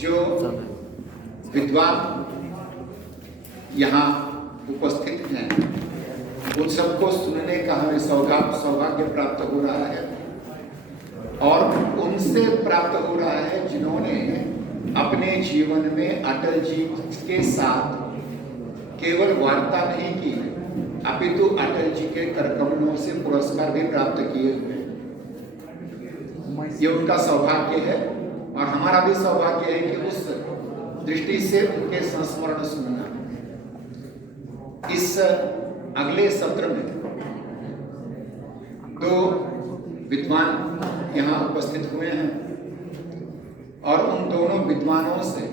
जो विद्वान यहाँ उपस्थित हैं उन सबको सुनने का हमें सौभाग्य प्राप्त हो रहा है और उनसे प्राप्त हो रहा है जिन्होंने अपने जीवन में अटल जी के साथ केवल वार्ता नहीं की अपितु अटल जी के करकमलों से पुरस्कार भी प्राप्त किए हुए। ये उनका सौभाग्य है और हमारा भी सौभाग्य है कि उस दृष्टि से उनके संस्मरण सुनना। इस अगले सत्र में दो विद्वान यहाँ उपस्थित हुए हैं और उन दोनों विद्वानों से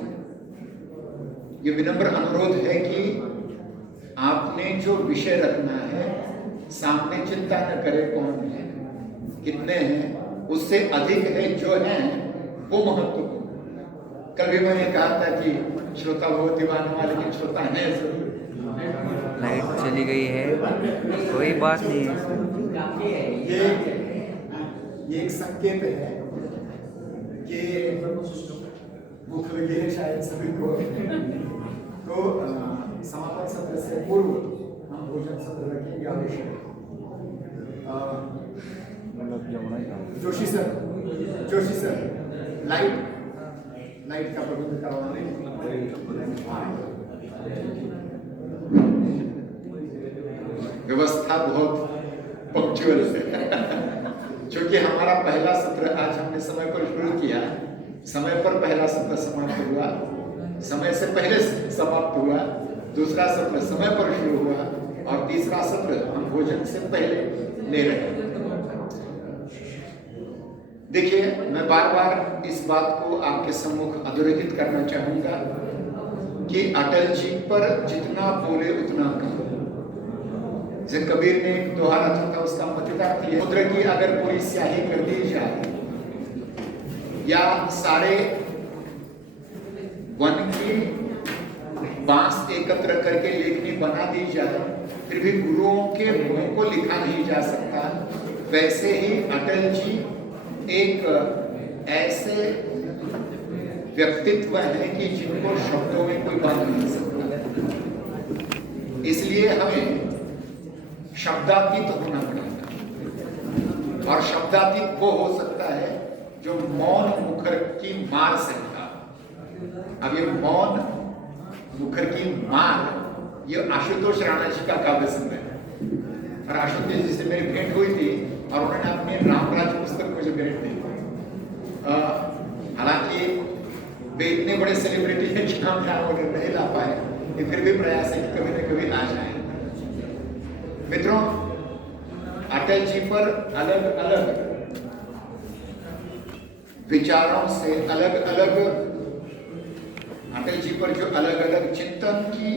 ये विनम्र अनुरोध है कि आपने जो विषय रखना है सामने चिंता न करे कौन है कितने हैं, उससे अधिक है जो है वो महत्वपूर्ण। कल भी मैंने कहा था कि श्रोता बहुत दीवान वाले के श्रोता है जरूर। लाइट चली गई है, कोई बात नहीं है। ये एक संकेत है कि भूख लगी है शायद सभी को। तो समापन सत्र से पूर्व हम भोजन सत्र रखेंगे आवश्यक। जोशी सर लाइट का प्रबंध करवाने। व्यवस्था बहुत पंक्चुअल है क्योंकि हमारा पहला सत्र आज हमने समय पर शुरू किया, समय पर पहला सत्र समाप्त हुआ, समय से पहले समाप्त हुआ, दूसरा सत्र समय पर शुरू हुआ और तीसरा सत्र हम भोजन से पहले ले रहे हैं। देखिए, मैं बार बार इस बात को आपके सम्मुख अधोरेखित करना चाहूंगा कि अटल जी पर जितना बोले उतना कम। जैसे कबीर ने दोहा रखा था, उसका मतितार्थ ये समुद्र की अगर पूरी स्याही कर दी जाए या सारे वन की बांस एकत्र करके लेखनी बना दी जाए फिर भी गुरुओं के मुंह को लिखा नहीं जा सकता, वैसे ही अटल जी एक ऐसे व्यक्तित्व है कि जिनको शब्दों में कोई बात नहीं सकता। इसलिए हमें शब्दातीत होना पड़ेगा और शब्दातीत वो हो सकता है जो मौन मुखर की मार सकता। अब ये मौन मुखर की मार ये आशुतोष राणा जी का काव्य संग्रह। और आशुतोष जी से मेरी भेंट हुई थी और उन्होंने अपनी रामराज पुस्तक मुझे भेंट दी। हालांकि वे इतने बड़े सेलिब्रिटी हैं कि हम यहाँ ऑर्डर नहीं ला पाए, फिर भी प्रयास है कि कभी न कभी आ जाए। मित्रों, अटल जी पर अलग अलग विचारों से अलग अलग अटल जी पर जो अलग अलग चिंतन की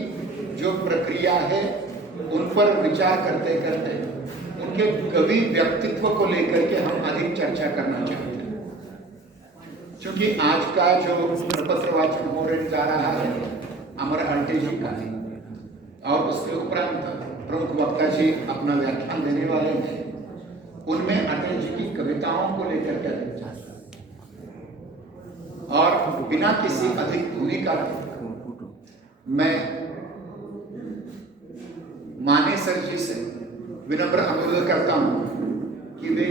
जो प्रक्रिया है उन पर विचार करते करते उनके कवि व्यक्तित्व को लेकर के हम अधिक चर्चा करना चाहते हैं, क्योंकि आज का जो पत्र वाचन होने जा रहा है अमर आंटे जी का है और उसके उपरांत प्रमुख वक्ता जी अपना व्याख्यान देने वाले हैं। उनमें अटल जी की कविताओं को लेकर के और बिना किसी अधिक भूमिका मैं माने सर जी से विनम्र अनुरोध करता हूं कि वे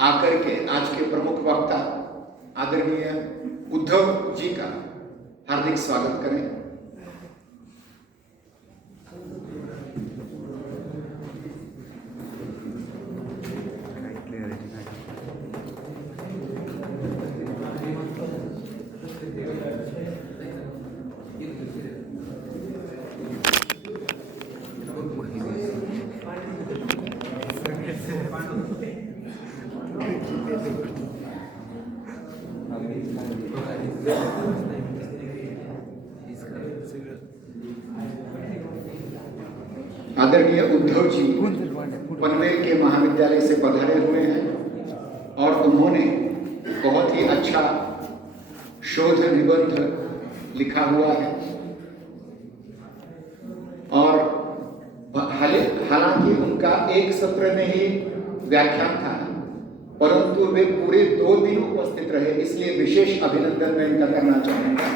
आकर के आज के प्रमुख वक्ता आदरणीय उद्धव जी का हार्दिक स्वागत करें। आदरणीय उद्धव जी पनवेल के महाविद्यालय से पधारे हुए हैं और उन्होंने बहुत ही अच्छा शोध निबंध लिखा हुआ है और हालांकि उनका एक सत्र में ही व्याख्यान था, परंतु वे पूरे 2 दिन उपस्थित रहे, इसलिए विशेष अभिनंदन मैं इनका करना चाहूंगा।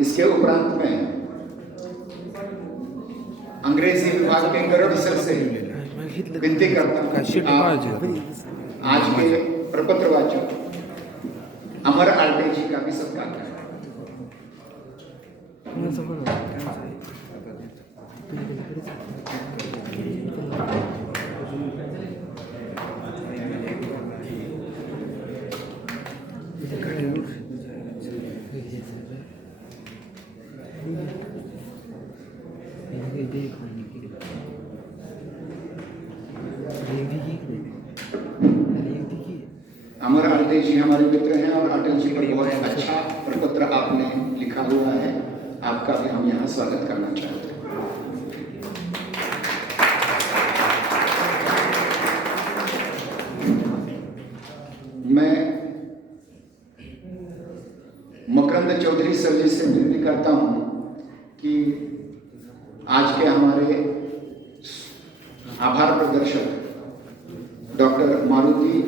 इसके उपरांत में अंग्रेजी विभाग के गरुड़ सर से विनती करता हूं कि आप आज के प्रपत्र वाचक अमर आल्टे जी का भी सत्कार करें। अमर आल्टे जी हमारे मित्र हैं और अटल जी पर बहुत अच्छा प्रपत्र आपने लिखा हुआ है, आपका भी हम यहाँ स्वागत करना चाहते हैं। मैं मकरंद चौधरी सर जी से विनती करता हूँ कि आज के हमारे आभार प्रदर्शक डॉक्टर मारुति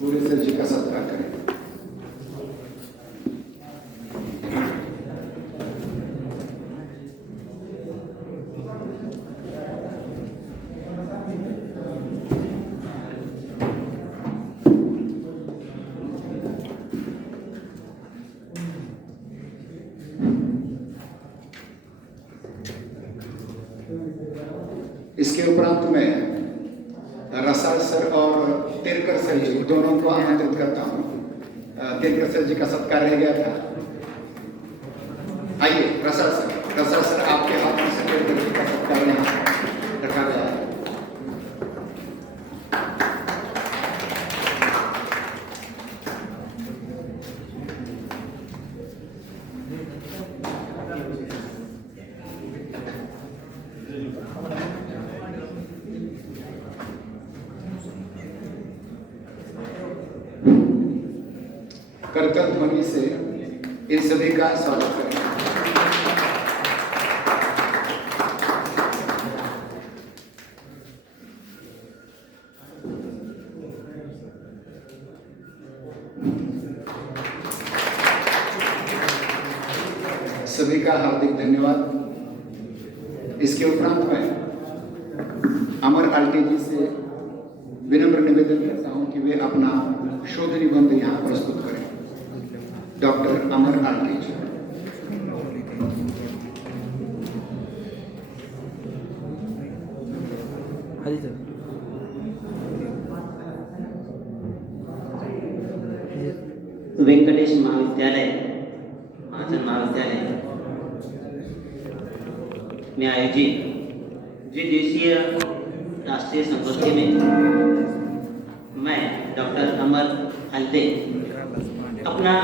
पूरे सर जी का सत्कार करें। इसके उपरांत में रसाल सर और तिरकर सर जी दोनों को आमंत्रित करता हूँ। तिरकर सर जी का सत्कार रह गया था। आइए रसाल सर आपके हाथ में से तिरकर जी का सत्कार यहाँ रखा गया है। करतल ध्वनि से इन सभी का स्वागत करें। सभी का हार्दिक धन्यवाद। इसके उपरांत में अमर आल्टे जी से विनम्र निवेदन करता हूं कि वे अपना शोध निबंध यहाँ प्रस्तुत करें। डॉक्टर अमर आल्टे जी। वेंकटेश महाविद्यालय महाजन महाविद्यालय में आयोजित द्विदिवसीय राष्ट्रीय संगोष्ठी में मैं डॉक्टर अमर आल्टे अपना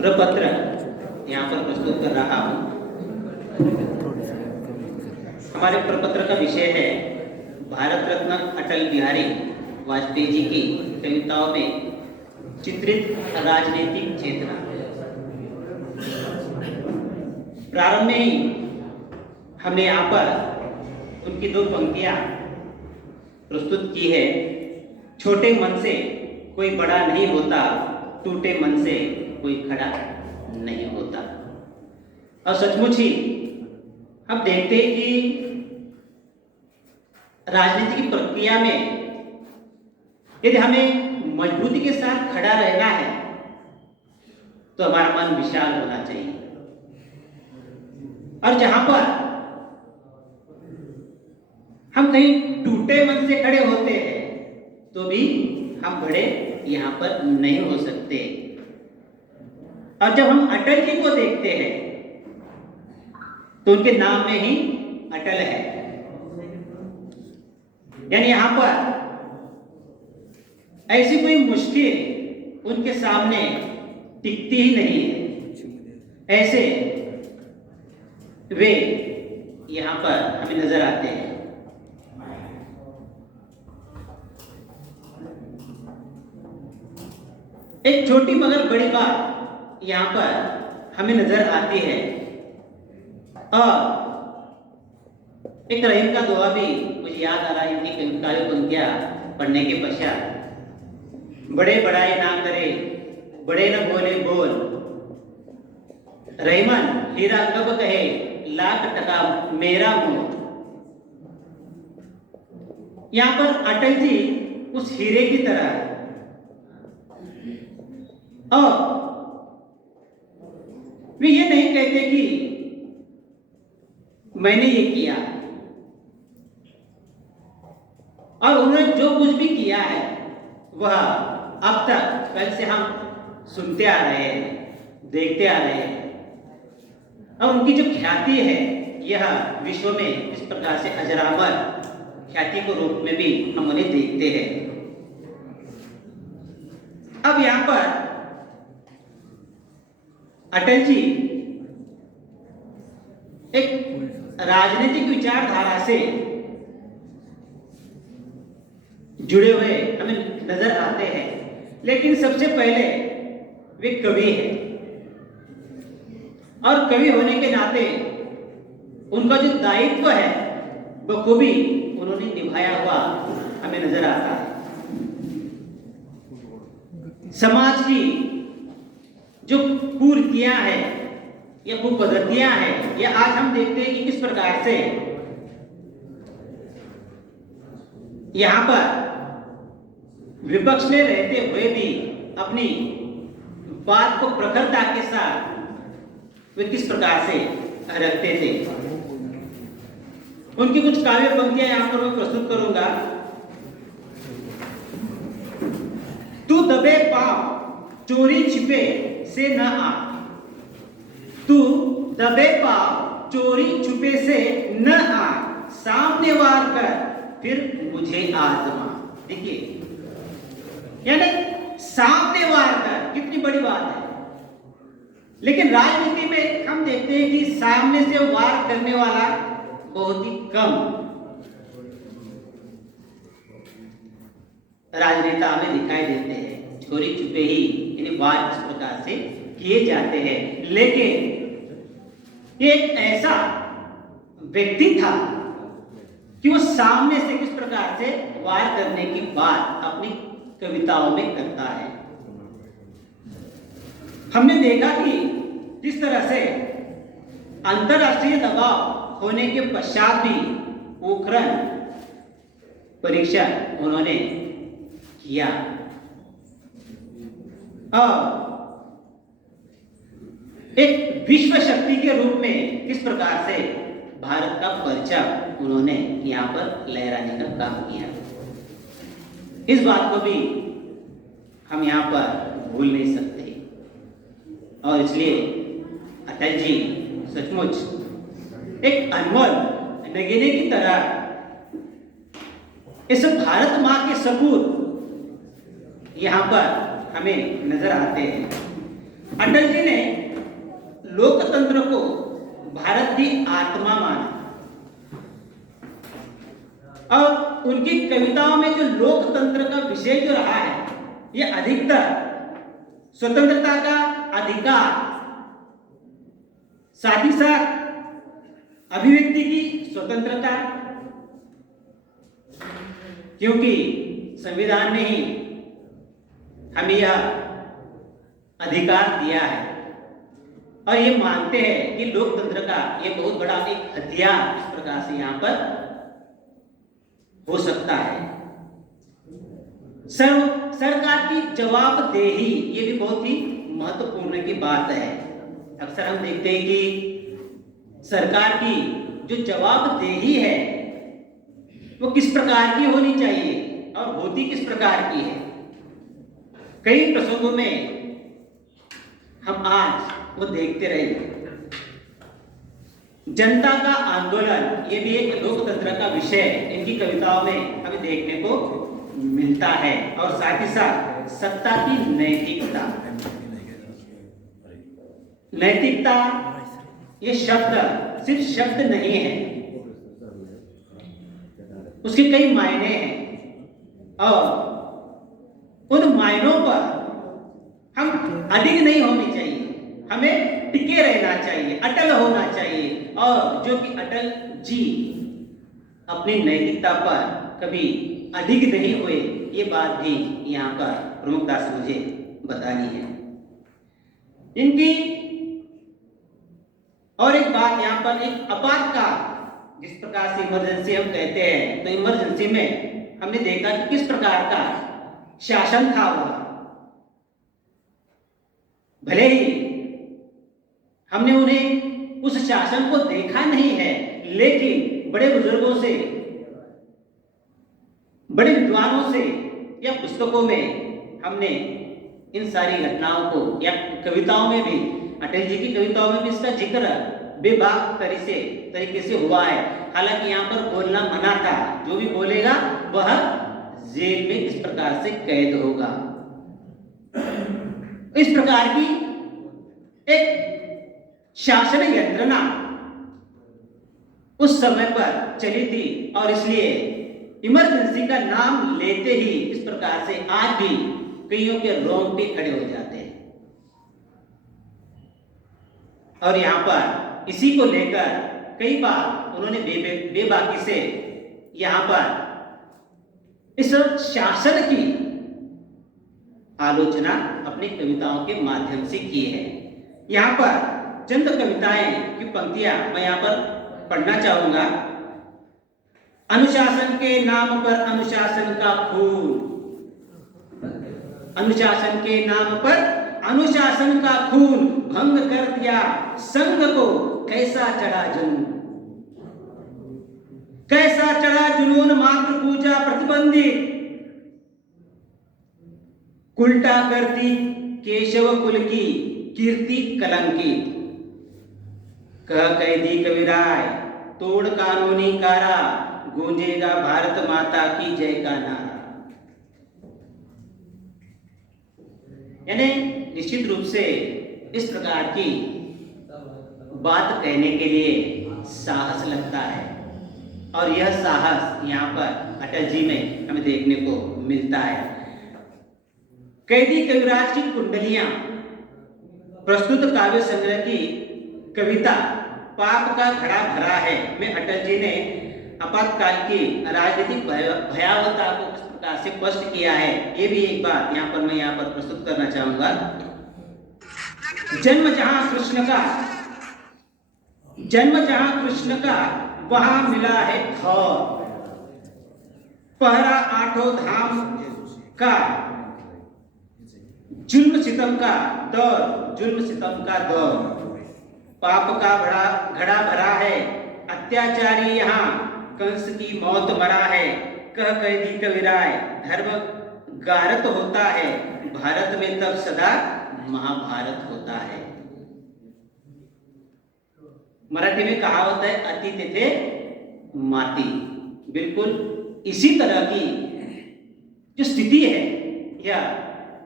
प्रपत्र यहाँ पर प्रस्तुत कर रहा हूँ। हमारे प्रपत्र का विषय है भारत रत्न अटल बिहारी वाजपेयी जी की कविताओं में चित्रित राजनीतिक चेतना। प्रारंभ में ही हमने यहाँ पर उनकी 2 पंक्तियां प्रस्तुत की है। छोटे मन से कोई बड़ा नहीं होता, टूटे मन से कोई खड़ा नहीं होता। और सचमुच ही हम देखते हैं कि राजनीति की प्रक्रिया में यदि हमें मजबूती के साथ खड़ा रहना है तो हमारा मन विशाल होना चाहिए, और जहां पर हम कहीं टूटे मन से खड़े होते हैं तो भी हम बड़े यहां पर नहीं हो सकते। और जब हम अटल जी को देखते हैं तो उनके नाम में ही अटल है, यानी यहां पर ऐसी कोई मुश्किल उनके सामने टिकती ही नहीं है। ऐसे वे यहां पर हमें नजर आते हैं। एक छोटी मगर बड़ी बात यहाँ पर हमें नजर आती है, और एक रहीम का दोहा भी मुझे याद आ रहा है इनकी काव्य पंक्तियां पढ़ने के पश्चात। बड़े बड़ाई ना करे, बड़े न बोले बोल, रहीमन हीरा कब कहे, लाख टका मेरा मोल। यहां पर अटल जी उस हीरे की तरह है और वे ये नहीं कहते कि मैंने ये किया, और उन्होंने जो कुछ भी किया है वह अब तक पहले से हम सुनते आ रहे हैं, देखते आ रहे हैं, और उनकी जो ख्याति है यह विश्व में इस प्रकार से अजरामर ख्याति के रूप में भी हम उन्हें देखते हैं। अब यहां पर अटल जी एक राजनीतिक विचारधारा से जुड़े हुए हमें नजर आते हैं, लेकिन सबसे पहले वे कवि हैं और कवि होने के नाते उनका जो दायित्व है वह खूबी उन्होंने निभाया हुआ हमें नजर आता है। समाज की जो कुरीतियां हैं या कुपद्धतियां हैं, ये आज हम देखते हैं कि किस प्रकार से यहां पर विपक्ष में रहते हुए भी अपनी बात को प्रखरता के साथ वे किस प्रकार से रखते थे। उनकी कुछ काव्य पंक्तियां यहां पर मैं प्रस्तुत करूंगा। तू दबे पांव चोरी छिपे से न आ, तू दबे पांव चोरी छुपे से न आ, सामने वार कर फिर मुझे आजमा। देखिए, यानी सामने वार कर, कितनी बड़ी बात है। लेकिन राजनीति में हम देखते हैं कि सामने से वार करने वाला बहुत ही कम राजनेता हमें दिखाई देते हैं। चोरी छुपे ही इन्हें वार इस प्रकार से किए जाते हैं। लेकिन एक ऐसा व्यक्ति था कि वो सामने से किस प्रकार से वार करने की बात अपनी कविताओं में करता है। हमने देखा कि जिस तरह से अंतरराष्ट्रीय दबाव होने के पश्चात भी पोखरण परीक्षा उन्होंने किया और एक विश्व शक्ति के रूप में किस प्रकार से भारत का परचम उन्होंने यहां पर लहराने का काम किया। इस बात को भी हम यहां पर भूल नहीं सकते और इसलिए अटल जी सचमुच एक अनमोल नगीने की तरह इस भारत मां के सपूत यहां पर हमें नजर आते हैं। अटल जी ने लोकतंत्र को भारत की आत्मा माना और उनकी कविताओं में जो लोकतंत्र का विषय जो रहा है, यह अधिकतर स्वतंत्रता का अधिकार, साथ ही साथ अभिव्यक्ति की स्वतंत्रता, क्योंकि संविधान ने ही हमें यह अधिकार दिया है और ये मानते हैं कि लोकतंत्र का ये बहुत बड़ा एक हथियार इस प्रकार से यहां पर हो सकता है। सरकार की जवाबदेही ये भी बहुत ही महत्वपूर्ण की बात है। अक्सर हम देखते हैं कि सरकार की जो जवाबदेही है वो किस प्रकार की होनी चाहिए और होती किस प्रकार की है। कई प्रसंगों में हम आज वो देखते रहे। जनता का आंदोलन ये भी एक लोकतंत्र का विषय इनकी कविताओं में हमें देखने को मिलता है और साथ ही साथ सत्ता की नैतिकता। नैतिकता ये शब्द सिर्फ शब्द नहीं है, उसके कई मायने हैं और उन मायनों पर हम अडिग नहीं होनी चाहिए, हमें टिके रहना चाहिए, अटल होना चाहिए। और जो कि अटल जी अपनी नैतिकता पर कभी अधिक नहीं हुए, ये बात भी यहाँ पर प्रमुखता से मुझे बतानी है इनकी। और एक बात यहाँ पर, एक आपातकाल, जिस प्रकार से इमरजेंसी हम कहते हैं, तो इमरजेंसी में हमने देखा कि किस प्रकार का शासन था वह। भले ही हमने उन्हें उस शासन को देखा नहीं है, लेकिन बड़े बुजुर्गों से, बड़े विद्वानों से या पुस्तकों में हमने इन सारी घटनाओं को, या कविताओं में भी, अटल जी की कविताओं में भी इसका जिक्र बेबाक तरीके से हुआ है। हालांकि यहाँ पर बोलना मना था, जो भी बोलेगा वह जेल में इस प्रकार से कैद होगा। इस प्रकार की एक शासन यंत्रणा उस समय पर चली थी, और इसलिए इमरजेंसी का नाम लेते ही इस प्रकार से आज भी कईयों के रोंगटे खड़े हो जाते हैं। और यहाँ पर इसी को लेकर कई बार उन्होंने बेबाकी से यहाँ पर इस शासन की आलोचना अपनी कविताओं के माध्यम से की है। यहाँ पर चंद कविताएं की पंक्तियां मैं यहाँ पर पढ़ना चाहूंगा। अनुशासन के नाम पर अनुशासन का खून, अनुशासन के नाम पर अनुशासन का खून, भंग कर दिया संघ को कैसा चढ़ा जुनून, कैसा चढ़ा जुनून मातृ पूजा प्रतिबंधित, उल्टा करती केशव कुल की कीर्ति कलंकित, कह कैदी कविराय तोड़ कानूनी कारा, गूंजेगा भारत माता की जय का नारा। यानी निश्चित रूप से इस प्रकार की बात कहने के लिए साहस लगता है, और यह साहस यहाँ पर अटल जी में हमें देखने को मिलता है। कैदी कविराज की कुंडलियां प्रस्तुत काव्य संग्रह की कविता पाप का घड़ा भरा है में अटल जी ने आपातकाल की राजनीतिक भयावहता को किस प्रकार से स्पष्ट किया है, ये भी एक बात यहाँ पर मैं प्रस्तुत करना चाहूंगा। जन्म जहां कृष्ण का वहां मिला है थौर, पहरा आठों धाम का जुल्म सितम का दौर, पाप का घड़ा भरा है अत्याचारी यहाँ कंस की मौत मरा है, कह कैदी कविराय धर्म गारत होता है, भारत में तब सदा महाभारत होता है। मराठी में कहावत है अति तिथे माती। बिल्कुल इसी तरह की जो स्थिति है, यह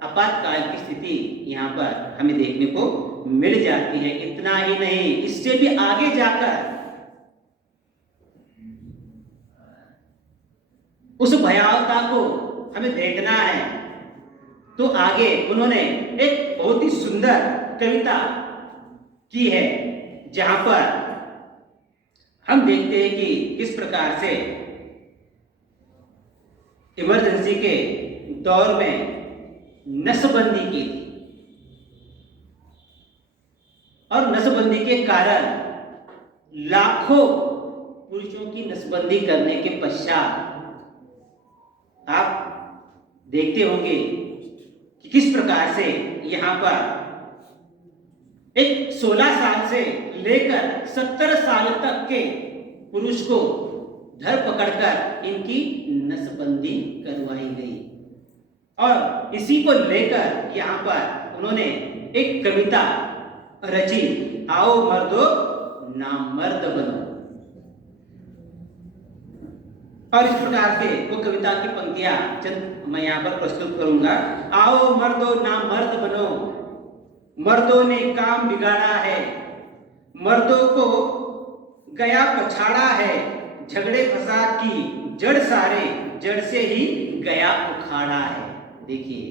आपातकाल की स्थिति यहाँ पर हमें देखने को मिल जाती है। इतना ही नहीं, इससे भी आगे जाकर उस भयावहता को हमें देखना है, तो आगे उन्होंने एक बहुत ही सुंदर कविता की है, जहां पर हम देखते हैं कि किस प्रकार से इमरजेंसी के दौर में नसबंदी की थी, और नसबंदी के कारण लाखों पुरुषों की नसबंदी करने के पश्चात आप देखते होंगे कि किस प्रकार से यहाँ पर एक 16 साल से लेकर 70 साल तक के पुरुष को धर पकड़कर इनकी नसबंदी करवाई गई। और इसी को लेकर यहाँ पर उन्होंने एक कविता रची, आओ मर्दो नामर्द बनो। और इस प्रकार के वो कविता की पंक्तियां चंद मैं यहाँ पर प्रस्तुत करूंगा। आओ मर्दो नामर्द बनो, मर्दों ने काम बिगाड़ा है, मर्दों को गया पछाड़ा है, झगड़े फसाद की जड़ सारे जड़ से ही गया उखाड़ा है। देखिए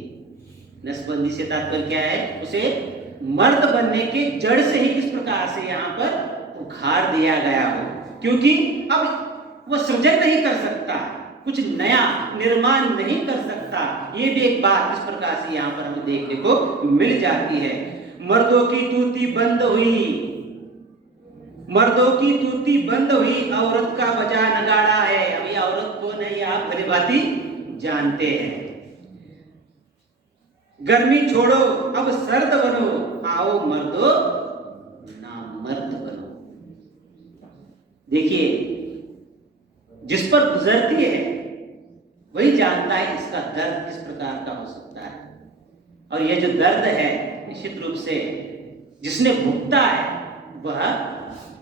नसबंदी से तात्पर्य क्या है, उसे मर्द बनने के जड़ से ही किस प्रकार से यहाँ पर उखाड़ दिया गया हो, क्योंकि अब वह सृजन नहीं कर सकता, कुछ नया निर्माण नहीं कर सकता। ये भी एक बात इस प्रकार से यहाँ पर हमें देखने को मिल जाती है। मर्दों की तूती बंद हुई, मर्दों की तूती बंद हुई, औरत का बजा नगाड़ा है। अभी औरत कौन है ये आप भली भांति जानते हैं। गर्मी छोड़ो अब सर्द बनो, आओ मर्दो नामर्द बनो। देखिए, जिस पर गुजरती है वही जानता है इसका दर्द किस प्रकार का हो सकता है। और यह जो दर्द है निश्चित रूप से जिसने भुगता है वह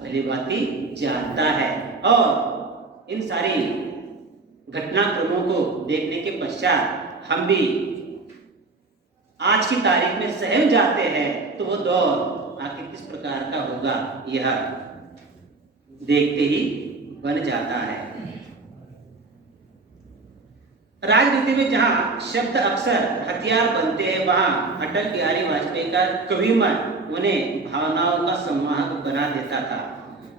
भली भांति जानता है। और इन सारी घटनाक्रमों को देखने के पश्चात हम भी आज की तारीख में सहम जाते हैं, तो वो दौर आखिर किस प्रकार का होगा यह देखते ही बन जाता है। राजनीति में जहां शब्द अक्सर हथियार बनते हैं, वहां अटल बिहारी वाजपेयी का कविमन उन्हें भावनाओं का संवाहक बना देता था।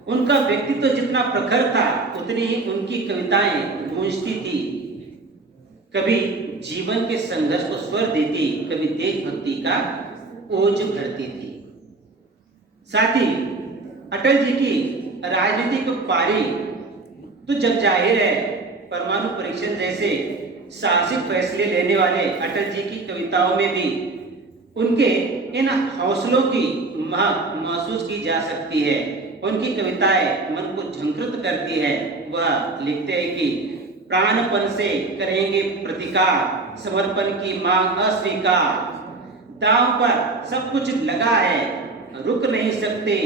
उनका व्यक्तित्व जितना प्रखर था उतनी ही उनकी कविताएं गूंजती थी। कभी जीवन के संघर्ष को स्वर देती, कभी देशभक्ति का ओज भरती थी। साथ ही अटल जी की राजनीतिक पारी तो जग जाहिर है, परमाणु परीक्षण जैसे साहसिक फैसले लेने वाले अटल जी की कविताओं में भी उनके इन हौसलों की महक महसूस की जा सकती है। उनकी कविताएं मन को झंकृत करती है। वह लिखते हैं कि प्राणपन से करेंगे प्रतिकार, समर्पण की मांग अस्वीकार, दांव पर सब कुछ लगा है, रुक नहीं सकते,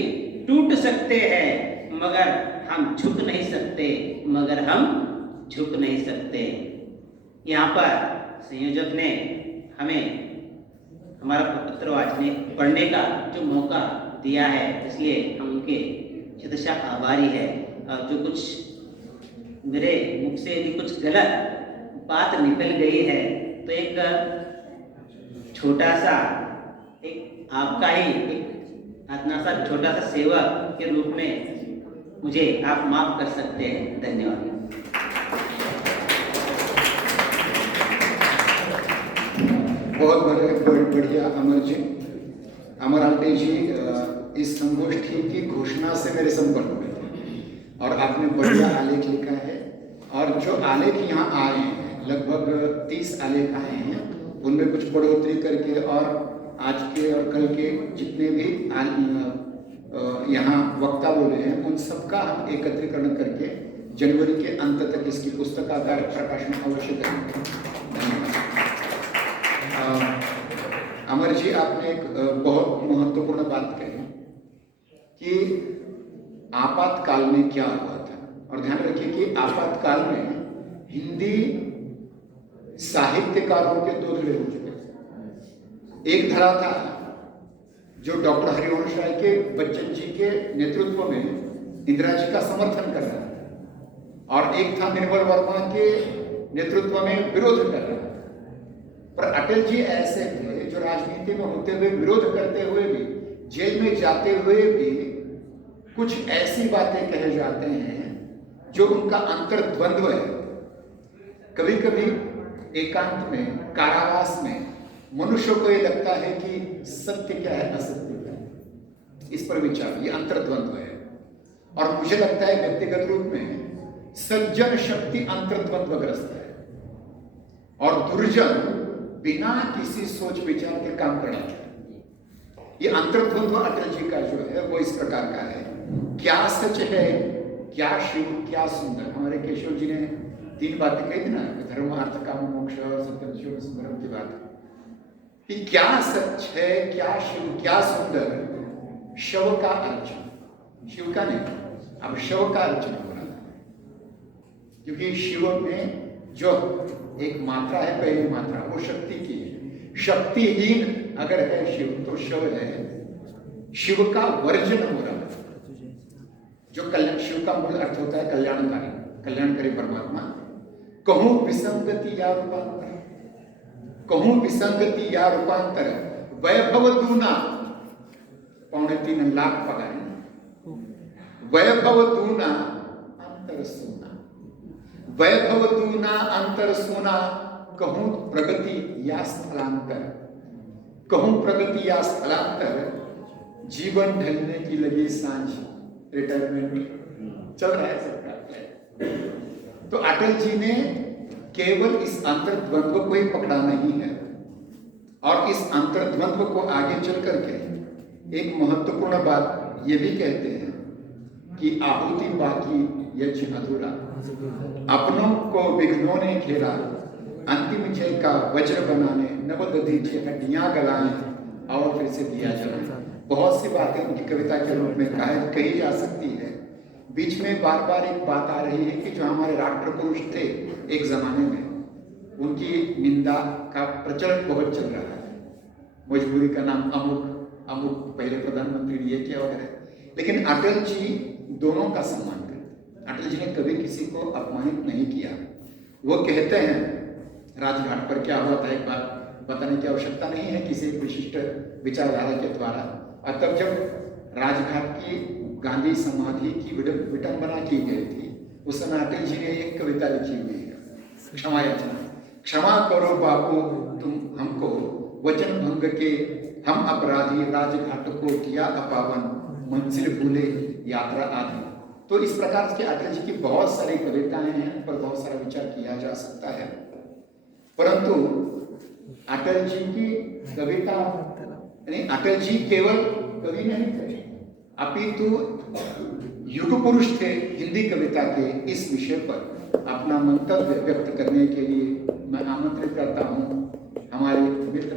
टूट सकते हैं, मगर हम झुक नहीं सकते, मगर हम झुक नहीं सकते। यहाँ पर संयोजक ने हमें हमारा प्रपत्र वाचने पढ़ने का जो मौका दिया है, इसलिए हम उनके शतशः आभारी है। और जो कुछ मेरे मुख से यदि कुछ गलत बात निकल गई है तो एक छोटा सा एक आपका ही एक इतना सा छोटा सा सेवक के रूप में मुझे आप माफ कर सकते हैं। धन्यवाद। बहुत बढ़िया अमर जी, अमर आंटे जी इस संगोष्ठी की घोषणा से मेरे संपर्क में थे और आपने बढ़िया आलेख लिखा है। और जो आलेख यहाँ आए हैं, लगभग 30 आलेख आए हैं, उनमें कुछ बढ़ोतरी करके और आज के और कल के जितने भी यहाँ वक्ता बोले हैं उन सबका हम एकत्रीकरण करके जनवरी के अंत तक इसकी पुस्तकाकार प्रकाशन अवश्य करेंगे। अमर जी, आपने एक बहुत महत्वपूर्ण बात कही कि आपातकाल में क्या हुआ था। और ध्यान रखिए कि आपातकाल में हिंदी साहित्यकारों के 2 धड़े हो चुके थे। एक धड़ा था जो डॉक्टर हरिवंश राय के बच्चन जी के नेतृत्व में इंदिरा जी का समर्थन कर रहा था, और एक था निर्मल वर्मा के नेतृत्व में विरोध कर रहा था। पर अटल जी ऐसे थे जो राजनीति में होते हुए, विरोध करते हुए भी, जेल में जाते हुए भी कुछ ऐसी बातें कहे जाते हैं जो उनका अंतर्द्वंद्व है। कभी कभी एकांत में, कारावास में मनुष्य को ये लगता है कि सत्य क्या है, असत्य क्या है, इस पर विचार, ये अंतर्द्वंद्व है। और मुझे लगता है व्यक्तिगत रूप में सज्जन शक्ति अंतर्द्वंद्वग्रस्त है और दुर्जन बिना किसी सोच विचार के काम करना चाहिए। ये अंतर्द्वंद्व अटल जी का जो है वो इस प्रकार का है। क्या सच है, क्या शिव, क्या सुंदर। हमारे केशव जी ने 3 बातें कही थी ना, धर्म, अर्थ, काम, मोक्ष, सत्यम शिव सुंदरम की बात, कि क्या सच है, क्या शिव, क्या सुंदर। शव का अर्चन, शिव का नहीं, अब शव का अर्चन हो रहा था, क्योंकि शिव में जो एक मात्रा है, पहली मात्रा, वो शक्ति की है। शक्तिहीन अगर है शिव तो शव है। शिव का वर्जन हो रहा है। जो कल्याण, शिव का मूल अर्थ होता है कल्याणकारी, कल्याणकारी परमात्मा। कहूं विसंगति या रूपांतर, कहूं विसंगति या रूपांतर, वैभव दूना, 3.25 लाख पगार, वैभव दूना अंतर सुना। वैभव दूना अंतर सोना, कहूं प्रगति या स्थलांतर, कहूं प्रगति या स्थलांतर, जीवन ढलने की लगी सांझ, रिटायरमेंट चल रहा है सबका। तो अटल जी ने केवल इस अंतर्द्वंद्व को ही पकड़ा नहीं है, और इस अंतर्द्वंद्व को आगे चल करके एक महत्वपूर्ण बात ये भी कहते हैं कि आहुति बाकी यज्ञ अधूरा, अपनों को विघ्नों ने घेरा, अंतिम जय का वज्र बनाने, नवदधि हड्डियां गलाएं और फिर से दिया जलाएं। बहुत सी बातें उनकी कविता के रूप में कही जा सकती है। बीच में बार बार एक बात आ रही है कि जो हमारे राष्ट्र पुरुष थे एक जमाने में, उनकी निंदा का प्रचलन बहुत चल रहा है। मजबूरी का नाम अमुक अमुक, पहले प्रधानमंत्री ये क्या वगैरह। लेकिन अटल जी दोनों का सम्मान करते। अटल जी ने कभी किसी को अपमानित नहीं किया। वो कहते हैं, राजघाट पर क्या हुआ था एक बार बताने की आवश्यकता नहीं है किसी विशिष्ट विचारधारा के द्वारा। और तब जब राजघाट की गांधी समाधि की विडंबना की गई थी, उस समय अटल जी ने एक कविता लिखी हुई है, क्षमा याचना। क्षमा करो बापू तुम हमको, वचन भंग के हम अपराधी, राजघाट को किया अपावन, मंजिल भूले यात्रा आदि। तो इस प्रकार के अटल जी की बहुत सारी कविताएं हैं, उन पर बहुत सारा विचार किया जा सकता है। परंतु अटल जी की कविता यानी अटल जी केवल कवि नहीं थे, अपितु युग पुरुष थे हिंदी कविता के। इस विषय पर अपना मंतव्य व्यक्त करने के लिए मैं आमंत्रित करता हूं हमारे मित्र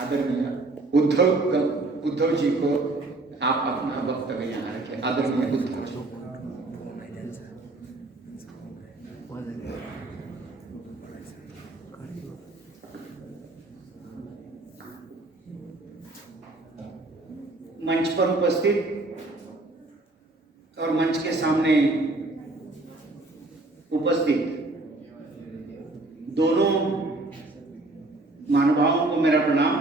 आदरणीय उद्धव जी को। आप अपना वक्तव्य यहाँ रखें। आदरणीय उद्धव जी। मंच पर उपस्थित और मंच के सामने उपस्थित दोनों महानुभावों को मेरा प्रणाम।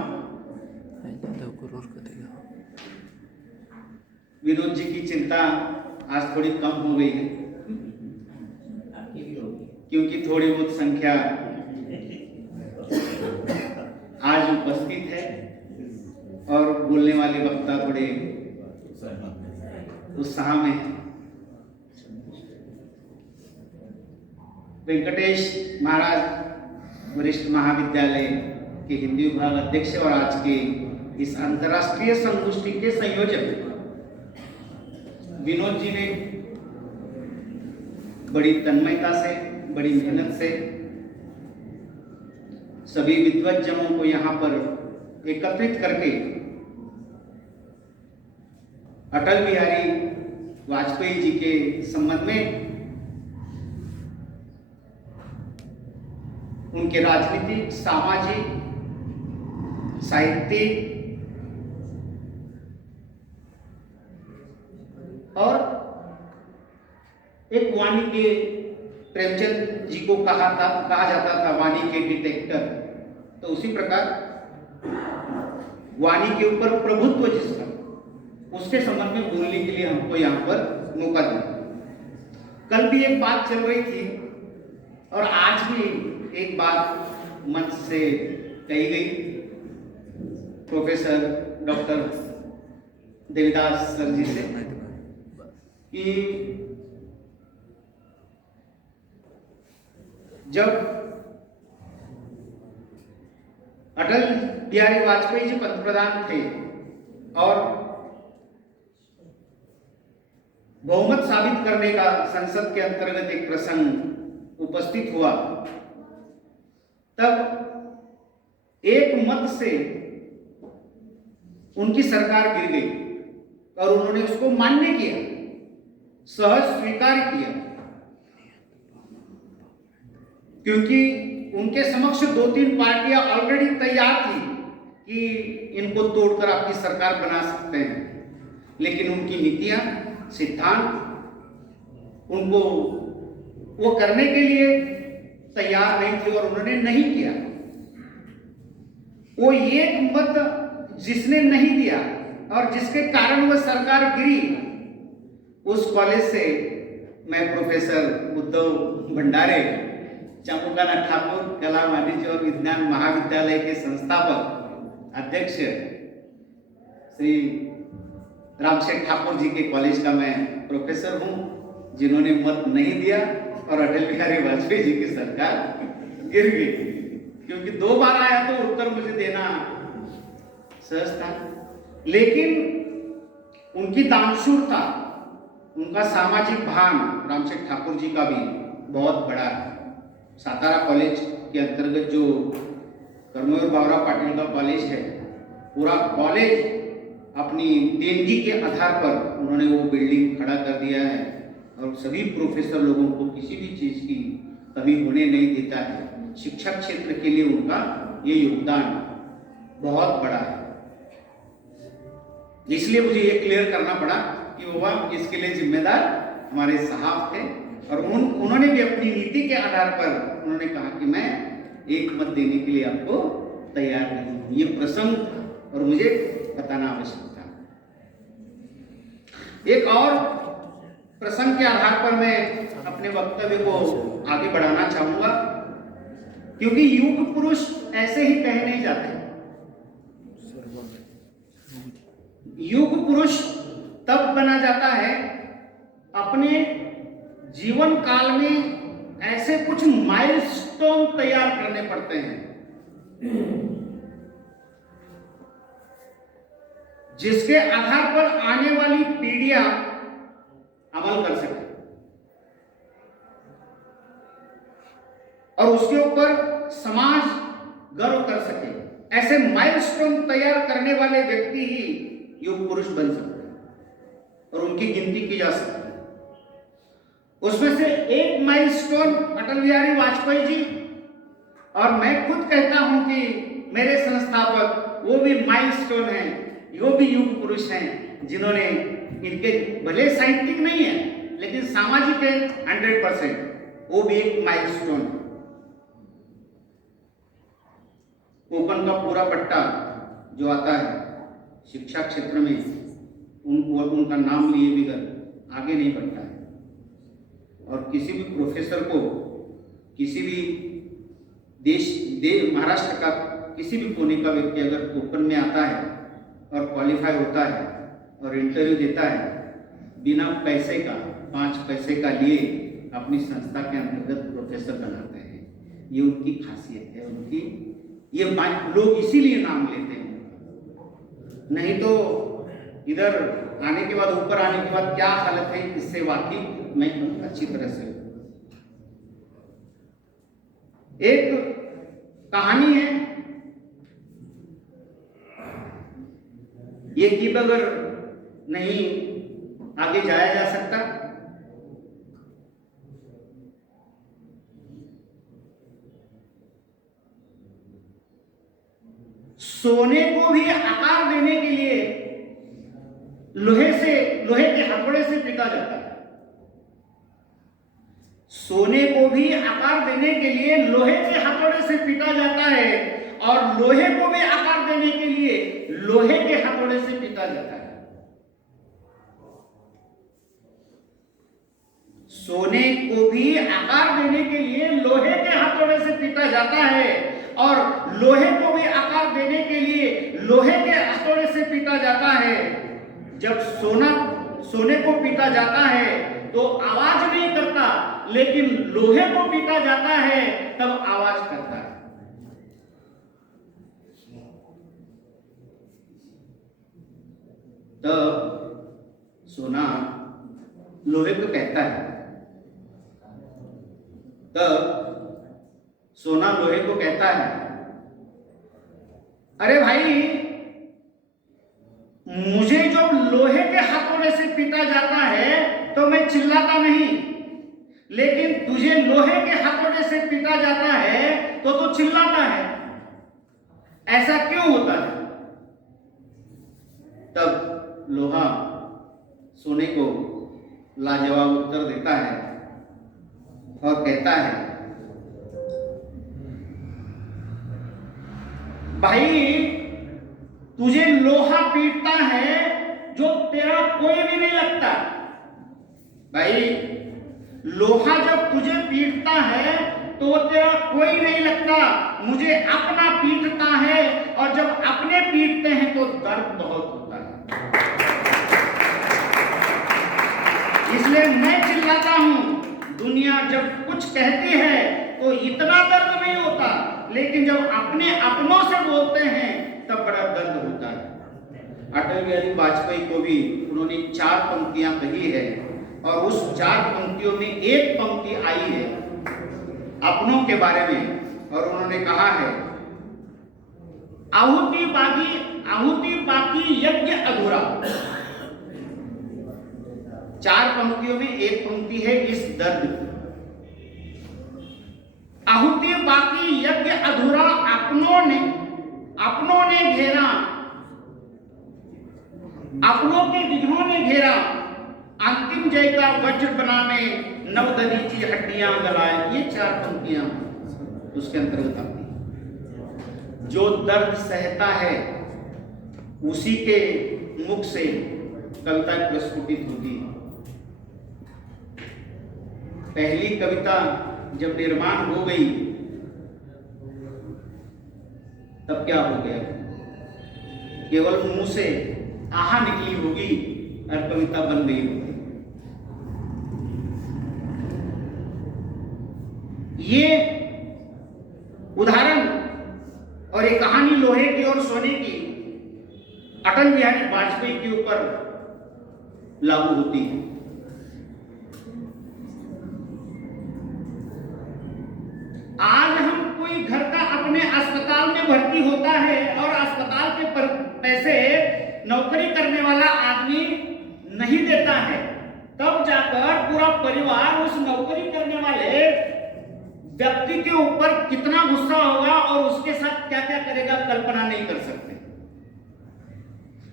विनोद जी की चिंता आज थोड़ी कम हो गई है, क्योंकि थोड़ी बहुत संख्या आज उपस्थित है और बोलने वाले वक्ता थोड़े उत्साह में है। वेंकटेश महाराज वरिष्ठ महाविद्यालय के हिंदी विभाग अध्यक्ष और आज के इस अंतर्राष्ट्रीय संगोष्ठी के संयोजक विनोद जी ने बड़ी तन्मयता से, बड़ी मेहनत से सभी विद्वज्जनों को यहाँ पर एकत्रित करके अटल बिहारी वाजपेयी जी के संबंध में, उनके राजनीतिक, सामाजिक, साहित्यिक और एक वाणी के, प्रेमचंद जी को कहा जाता था वाणी के डिटेक्टर, तो उसी प्रकार वाणी के ऊपर प्रभुत्व जिसका, उसके संबंध में बोलने के लिए हमको यहाँ पर मौका दिया। कल भी एक बात चल रही थी और आज भी एक बात मंच से कही गई। प्रोफेसर डॉक्टर देविदास सर जी से कि जब अटल बिहारी वाजपेयी जी पंतप्रधान थे और बहुमत साबित करने का संसद के अंतर्गत एक प्रसंग उपस्थित हुआ, तब एक मत से उनकी सरकार गिर गई और उन्होंने उसको मान्य किया, सहज स्वीकार किया, क्योंकि उनके समक्ष 2-3 पार्टियां ऑलरेडी तैयार थी कि इनको तोड़कर आपकी सरकार बना सकते हैं। लेकिन उनकी नीतियां, सिद्धांत उनको वो करने के लिए तैयार नहीं थे और उन्होंने नहीं किया। वो एक मत जिसने नहीं दिया और जिसके कारण वह सरकार गिरी, उस कॉलेज से मैं प्रोफेसर उद्धव भंडारे, चामुकाना ठाकुर कला वाणिज्य और विज्ञान महाविद्यालय के संस्थापक अध्यक्ष श्री रामशेठ ठाकुर जी के कॉलेज का मैं प्रोफेसर हूं, जिन्होंने मत नहीं दिया और अटल बिहारी वाजपेयी जी की सरकार गिर गई, क्योंकि 2 बार आया तो उत्तर मुझे देना सहज था। लेकिन उनकी दानशूरता, उनका सामाजिक भान रामशेठ ठाकुर जी का भी बहुत बड़ा है। सातारा कॉलेज के अंतर्गत जो कर्मवीर बाबूराव पाटिल का कॉलेज है, पूरा कॉलेज अपनी देनगी के आधार पर उन्होंने वो बिल्डिंग खड़ा कर दिया है और सभी प्रोफेसर लोगों को किसी भी चीज़ की कमी होने नहीं देता है। शिक्षा क्षेत्र के लिए उनका ये योगदान बहुत बड़ा है। इसलिए मुझे ये क्लियर करना पड़ा कि वो इसके लिए जिम्मेदार हमारे साहब थे और उन्होंने भी अपनी नीति के आधार पर उन्होंने कहा कि मैं एक मत देने के लिए आपको तैयार नहीं हूं। ये प्रसंग और मुझे बताना आवश्यक था। एक और प्रसंग के आधार पर मैं अपने वक्तव्य को आगे बढ़ाना चाहूंगा, क्योंकि युग पुरुष ऐसे ही कहे नहीं जाते। युग पुरुष तब बना जाता है अपने जीवन काल में ऐसे कुछ माइलस्टोन तैयार करने पड़ते हैं जिसके आधार पर आने वाली पीढ़ियां अमल कर सके और उसके ऊपर समाज गर्व कर सके। ऐसे माइलस्टोन तैयार करने वाले व्यक्ति ही युग पुरुष बन सकते हैं और उनकी गिनती की जा सकती है। उसमें से एक माइलस्टोन अटल बिहारी वाजपेयी जी, और मैं खुद कहता हूं कि मेरे संस्थापक वो भी माइलस्टोन हैं, वो भी युग पुरुष हैं, जिन्होंने इनके भले साइंटिफिक नहीं है लेकिन सामाजिक है 100%, वो भी एक माइलस्टोन है। कोकण का पूरा पट्टा जो आता है शिक्षा क्षेत्र में, उनका नाम लिए बगैर आगे नहीं बढ़ता है। और किसी भी प्रोफेसर को किसी भी महाराष्ट्र का किसी भी कोने का व्यक्ति अगर कोकण में आता है और क्वालिफाई होता है और इंटरव्यू देता है, बिना पैसे का 5 पैसे का लिए अपनी संस्था के अंतर्गत प्रोफेसर बनाते हैं। ये उनकी खासियत है, उनकी ये लोग इसीलिए नाम लेते हैं। नहीं तो इधर आने के बाद, ऊपर आने के बाद क्या हालत है, इससे वाकई मैं अच्छी तरह से। एक कहानी है, ये की बगैर नहीं आगे जाया जा सकता। सोने को भी आकार देने के लिए लोहे के हथौड़े से पीटा जाता है। सोने को भी आकार देने के लिए लोहे के हथौड़े से पीटा जाता है और लोहे को भी आकार देने के लिए लोहे के हथौड़े से पीटा जाता है। सोने को भी आकार देने के लिए लोहे के हथौड़े से पीटा जाता है और लोहे को भी आकार देने के लिए लोहे के हथौड़े से पीटा जाता है। जब सोने को पीटा जाता है तो आवाज नहीं करता, लेकिन लोहे को पीटा जाता है तब आवाज करता है। तब सोना लोहे को कहता है, तब सोना लोहे को कहता है, अरे भाई, मुझे जो लोहे के हथौड़े से पीटा जाता है तो मैं चिल्लाता नहीं, लेकिन तुझे लोहे के हथौड़े से पीटा जाता है तो चिल्लाता है। ऐसा क्यों होता है? तब लोहा सोने को लाजवाब उत्तर देता है और कहता है, भाई, तुझे लोहा पीटता है जो तेरा कोई भी नहीं लगता। भाई, लोहा जब तुझे पीटता है तो वो तेरा कोई नहीं लगता, मुझे अपना पीटता है, और जब अपने पीटते हैं तो दर्द बहुत होता है। इसलिए मैं चिल्लाता हूं, दुनिया जब कुछ कहती है तो इतना दर्द नहीं होता, लेकिन जब अपने अपनों से बोलते हैं तब बड़ा दर्द होता है। अटल बिहारी वाजपेयी को भी उन्होंने 4 पंक्तियां कही है, और उस 4 पंक्तियों में एक पंक्ति आई है अपनों के बारे में, और उन्होंने कहा है, आहुति बाकी यज्ञ अधूरा। 4 पंक्तियों में एक पंक्ति है इस दर्द की। आहुति बाकी यज्ञ अधूरा, अपनों ने घेरा, अपनों के विघ्नों ने घेरा, अंतिम जय का वज्र बनाने नवदनीची हड्डियां गलाए। ये 4 पंक्तियां उसके अंतर्गत आती हैं। जो दर्द सहता है उसी के मुख से कविता प्रस्फुटित होती है। पहली कविता जब निर्माण हो गई तब क्या हो गया, केवल मुंह से आहा निकली होगी और कविता बन गई होगी। ये उदाहरण और ये कहानी लोहे की और सोने की अटल बिहारी वाजपेयी के ऊपर लागू होती है। आज हम कोई घर का अपने अस्पताल में भर्ती होता है और अस्पताल के पैसे नौकरी करने वाला आदमी नहीं देता है, तब जाकर पूरा परिवार उस नौकरी करने वाले व्यक्ति के ऊपर कितना गुस्सा होगा और उसके साथ क्या क्या करेगा कल्पना नहीं कर सकते।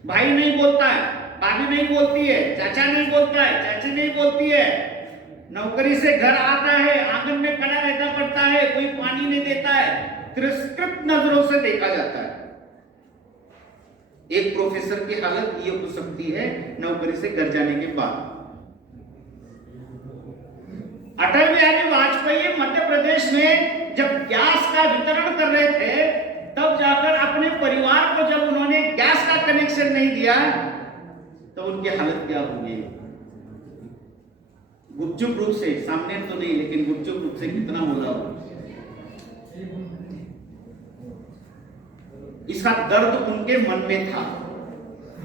भाई नहीं बोलता है, भाभी नहीं बोलती है, चाचा नहीं बोलता है, चाची नहीं बोलती है, नौकरी से घर आता है, आंगन में खड़ा रहना पड़ता है, कोई पानी नहीं देता है, तिरस्कृत नजरों से देखा जाता है। एक प्रोफेसर की हालत ये हो सकती है नौकरी से घर जाने के बाद। अटल बिहारी वाजपेयी मध्य प्रदेश में जब गैस का वितरण कर रहे थे, तब जाकर अपने परिवार को जब उन्होंने गैस का कनेक्शन नहीं दिया तो उनकी हालत क्या हो गई। गुपचुप रूप से, सामने तो नहीं लेकिन गुपचुप रूप से कितना हो रहा हो। इसका दर्द उनके मन में था,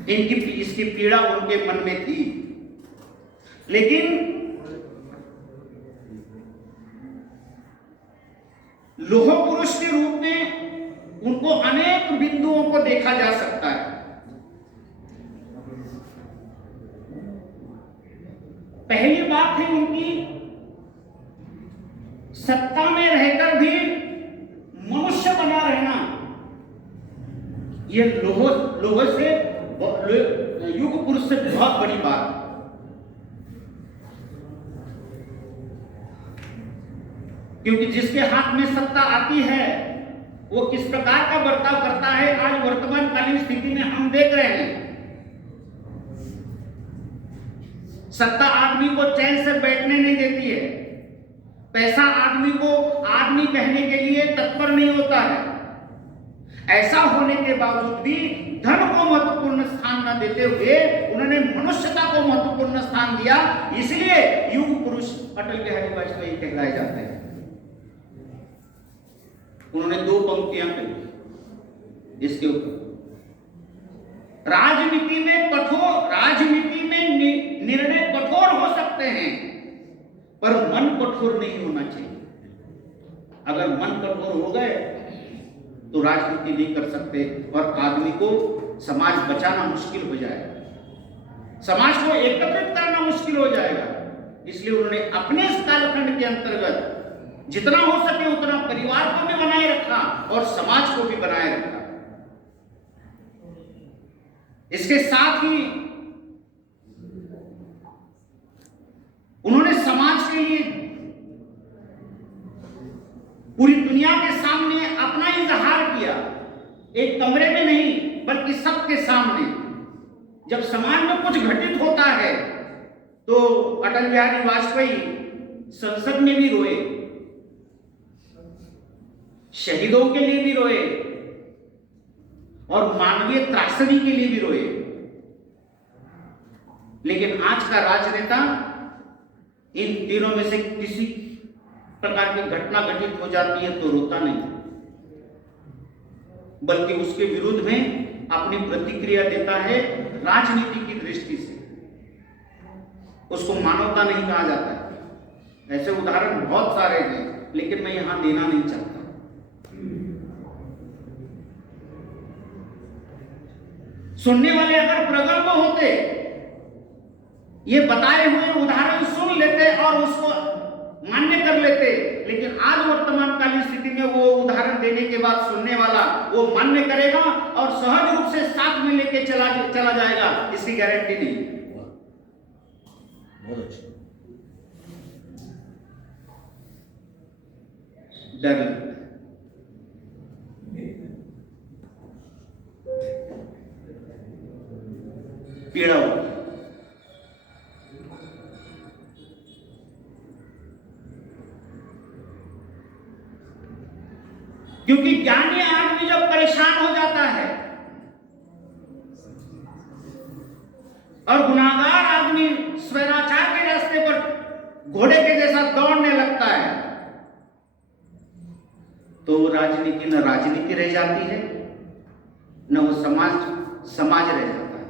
इसकी पीड़ा उनके मन में थी, लेकिन लोह पुरुष के रूप में उनको अनेक बिंदुओं को देखा जा सकता है। पहली बात है उनकी सत्ता में रहकर भी मनुष्य बना रहना। यह लोह से युग पुरुष से बहुत बड़ी बात। क्योंकि जिसके हाथ में सत्ता आती है वो किस प्रकार का बर्ताव करता है, आज वर्तमान कालीन स्थिति में हम देख रहे हैं। सत्ता आदमी को चैन से बैठने नहीं देती है, पैसा आदमी को आदमी कहने के लिए तत्पर नहीं होता है। ऐसा होने के बावजूद भी धन को महत्वपूर्ण स्थान न देते हुए उन्होंने मनुष्यता को महत्वपूर्ण स्थान दिया। इसलिए युग पुरुष अटल बिहारी वाजपेयी कहलाए जाते हैं। उन्होंने 2 पंक्तियां कही इसके ऊपर। राजनीति में निर्णय कठोर हो सकते हैं, पर मन कठोर नहीं होना चाहिए। अगर मन कठोर हो गए तो राजनीति नहीं कर सकते और आदमी को समाज बचाना मुश्किल हो जाएगा, समाज को एकत्रित करना मुश्किल हो जाएगा। इसलिए उन्होंने अपने इस कालखंड के अंतर्गत जितना हो सके उतना परिवार को भी बनाए रखा और समाज को भी बनाए रखा। इसके साथ ही उन्होंने समाज के लिए पूरी दुनिया के सामने अपना इजहार किया, एक कमरे में नहीं बल्कि सबके सामने। जब समाज में कुछ घटित होता है तो अटल बिहारी वाजपेयी संसद में भी रोए, शहीदों के लिए भी रोए और मानवीय त्रासदी के लिए भी रोए। लेकिन आज का राजनेता इन तीनों में से किसी प्रकार की घटना घटित हो जाती है तो रोता नहीं, बल्कि उसके विरुद्ध में अपनी प्रतिक्रिया देता है राजनीति की दृष्टि से। उसको मानवता नहीं कहा जाता है। ऐसे उदाहरण बहुत सारे हैं, लेकिन मैं यहां देना नहीं चाहता। सुनने वाले अगर प्रगल्भ होते, ये बताए हुए उदाहरण सुन लेते और उसको मान्य कर लेते, लेकिन आज वर्तमान कालीन स्थिति में वो उदाहरण देने के बाद सुनने वाला वो मान्य करेगा और सहज रूप से साथ में लेके चला जाएगा, इसकी गारंटी नहीं। बहुत अच्छा। डर लगता है। पीड़ा होती है। क्योंकि ज्ञानी आदमी जब परेशान हो जाता है और गुनाहगार आदमी स्वैराचार के रास्ते पर घोड़े के जैसा दौड़ने लगता है, तो राजनीति न राजनीति रह जाती है, न वो समाज रह जाता है।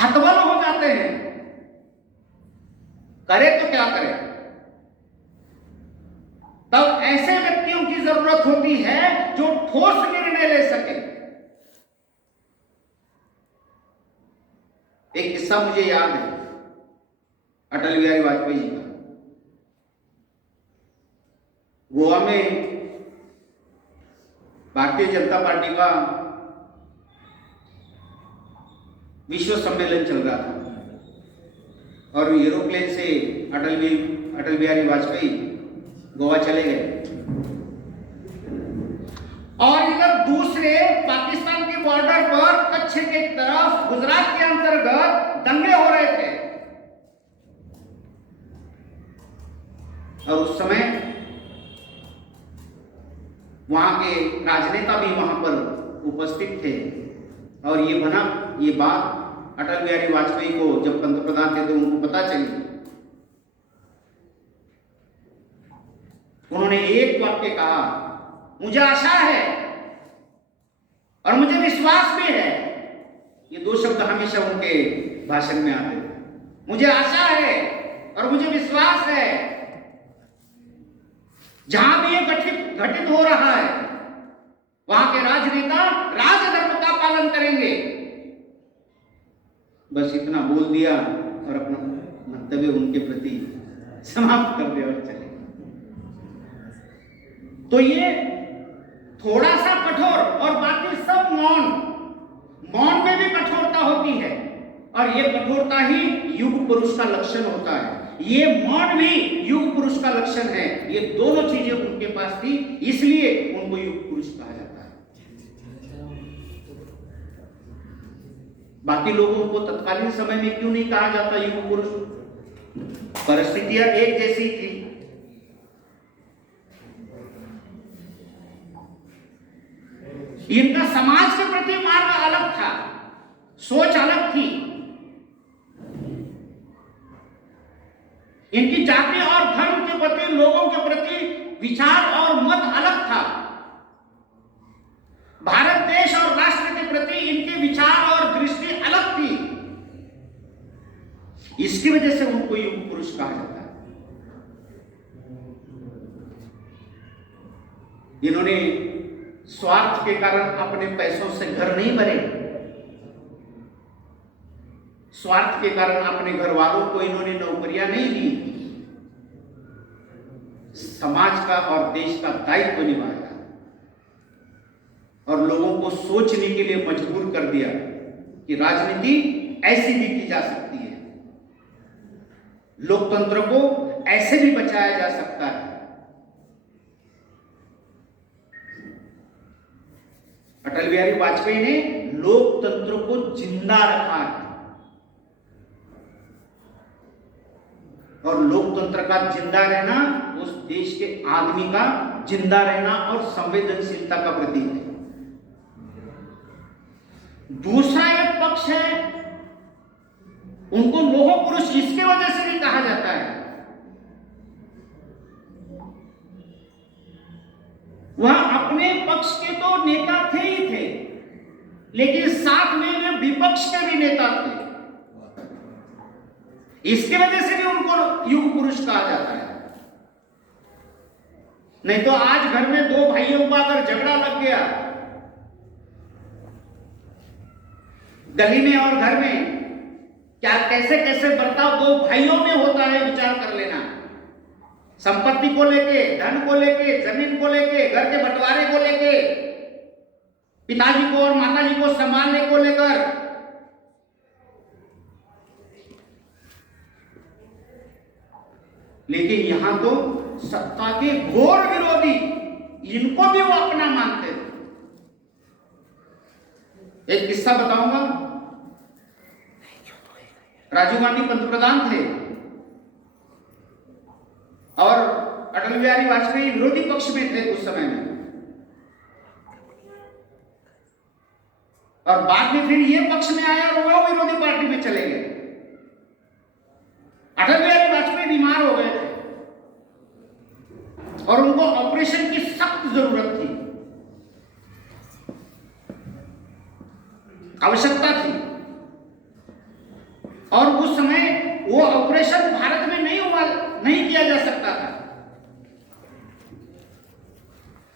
हतबल हो जाते हैं। करे तो क्या करे? तब ऐसे व्यक्तियों की जरूरत होती है जो ठोस निर्णय ले सके। एक किस्सा मुझे याद है अटल बिहारी वाजपेयी जी का। गोवा में भारतीय जनता पार्टी का विश्व सम्मेलन चल रहा था और एरोप्लेन से अटल बिहारी वाजपेयी गोवा चले गए और इधर दूसरे पाकिस्तान के बॉर्डर पर कच्छ के तरफ गुजरात के अंतर्गत दंगे हो रहे थे। और उस समय वहां के राजनेता भी वहां पर उपस्थित थे और ये बात अटल बिहारी वाजपेयी को जब पंतप्रधान थे तो उनको पता चली। उन्होंने एक वाक्य कहा, मुझे आशा है और मुझे विश्वास भी है। ये दो शब्द हमेशा उनके भाषण में आते थे। मुझे आशा है और मुझे विश्वास है, जहां भी ये घटित हो रहा है वहां के राजनेता राजधर्म का पालन करेंगे। बस इतना बोल दिया और अपना मंतव्य उनके प्रति समाप्त कर दिया और चले। तो ये थोड़ा सा कठोर और बाकी सब मौन में भी कठोरता होती है और ये कठोरता ही युग पुरुष का लक्षण होता है। ये मौन भी युग पुरुष का लक्षण है। ये दोनों चीजें उनके पास थी, इसलिए उनको युग पुरुष कहा जाता है। बाकी लोगों को तत्कालीन समय में क्यों नहीं कहा जाता युग पुरुष? परिस्थितियां एक जैसी थी। इनका समाज के प्रति मार्ग अलग था, सोच अलग थी। इनकी जाति और धर्म के प्रति, लोगों के प्रति विचार और मत अलग था। भारत देश और राष्ट्र के प्रति इनके विचार और दृष्टि अलग थी। इसकी वजह से उनको युग पुरुष कहा जाता है। इन्होंने स्वार्थ के कारण अपने पैसों से घर नहीं भरे, स्वार्थ के कारण अपने घर वालों को इन्होंने नौकरियां नहीं दी, समाज का और देश का दायित्व निभाया और लोगों को सोचने के लिए मजबूर कर दिया कि राजनीति ऐसी भी की जा सकती है, लोकतंत्र को ऐसे भी बचाया जा सकता है। अटल बिहारी वाजपेयी ने लोकतंत्र को जिंदा रखा है और लोकतंत्र का जिंदा रहना उस देश के आदमी का जिंदा रहना और संवेदनशीलता का प्रतीक है। दूसरा एक पक्ष है, उनको लोह पुरुष इसके वजह से भी कहा जाता है, वह अपने पक्ष के तो नेता थे ही थे, लेकिन साथ में वे विपक्ष के भी नेता थे। इसके वजह से भी उनको युग पुरुष कहा जाता है। नहीं तो आज घर में दो भाइयों का अगर झगड़ा लग गया, गली में और घर में, क्या कैसे कैसे बर्ताव दो भाइयों में होता है, विचार कर लेना। संपत्ति को लेके, धन को लेके, जमीन को लेके, घर के बंटवारे को लेके, पिताजी को और माताजी को संभालने को लेकर, लेकिन यहां तो सत्ता के घोर विरोधी, इनको भी वो अपना मानते थे। एक किस्सा बताऊंगा। राजीव गांधी पंतप्रधान थे और अटल बिहारी वाजपेयी विरोधी पक्ष में थे उस समय में, और बाद में फिर ये पक्ष में आया और वो विरोधी पार्टी में चले गए। अटल बिहारी वाजपेयी बीमार हो गए थे और उनको ऑपरेशन की सख्त जरूरत थी, आवश्यकता थी, और उस समय वो ऑपरेशन भारत में नहीं किया जा सकता था।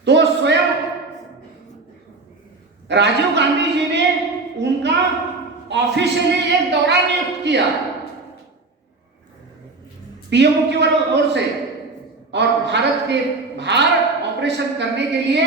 तो स्वयं राजीव गांधी जी ने उनका ऑफिशियली एक दौरा नियुक्त किया पीएमओ की ओर से, और भारत के बाहर ऑपरेशन करने के लिए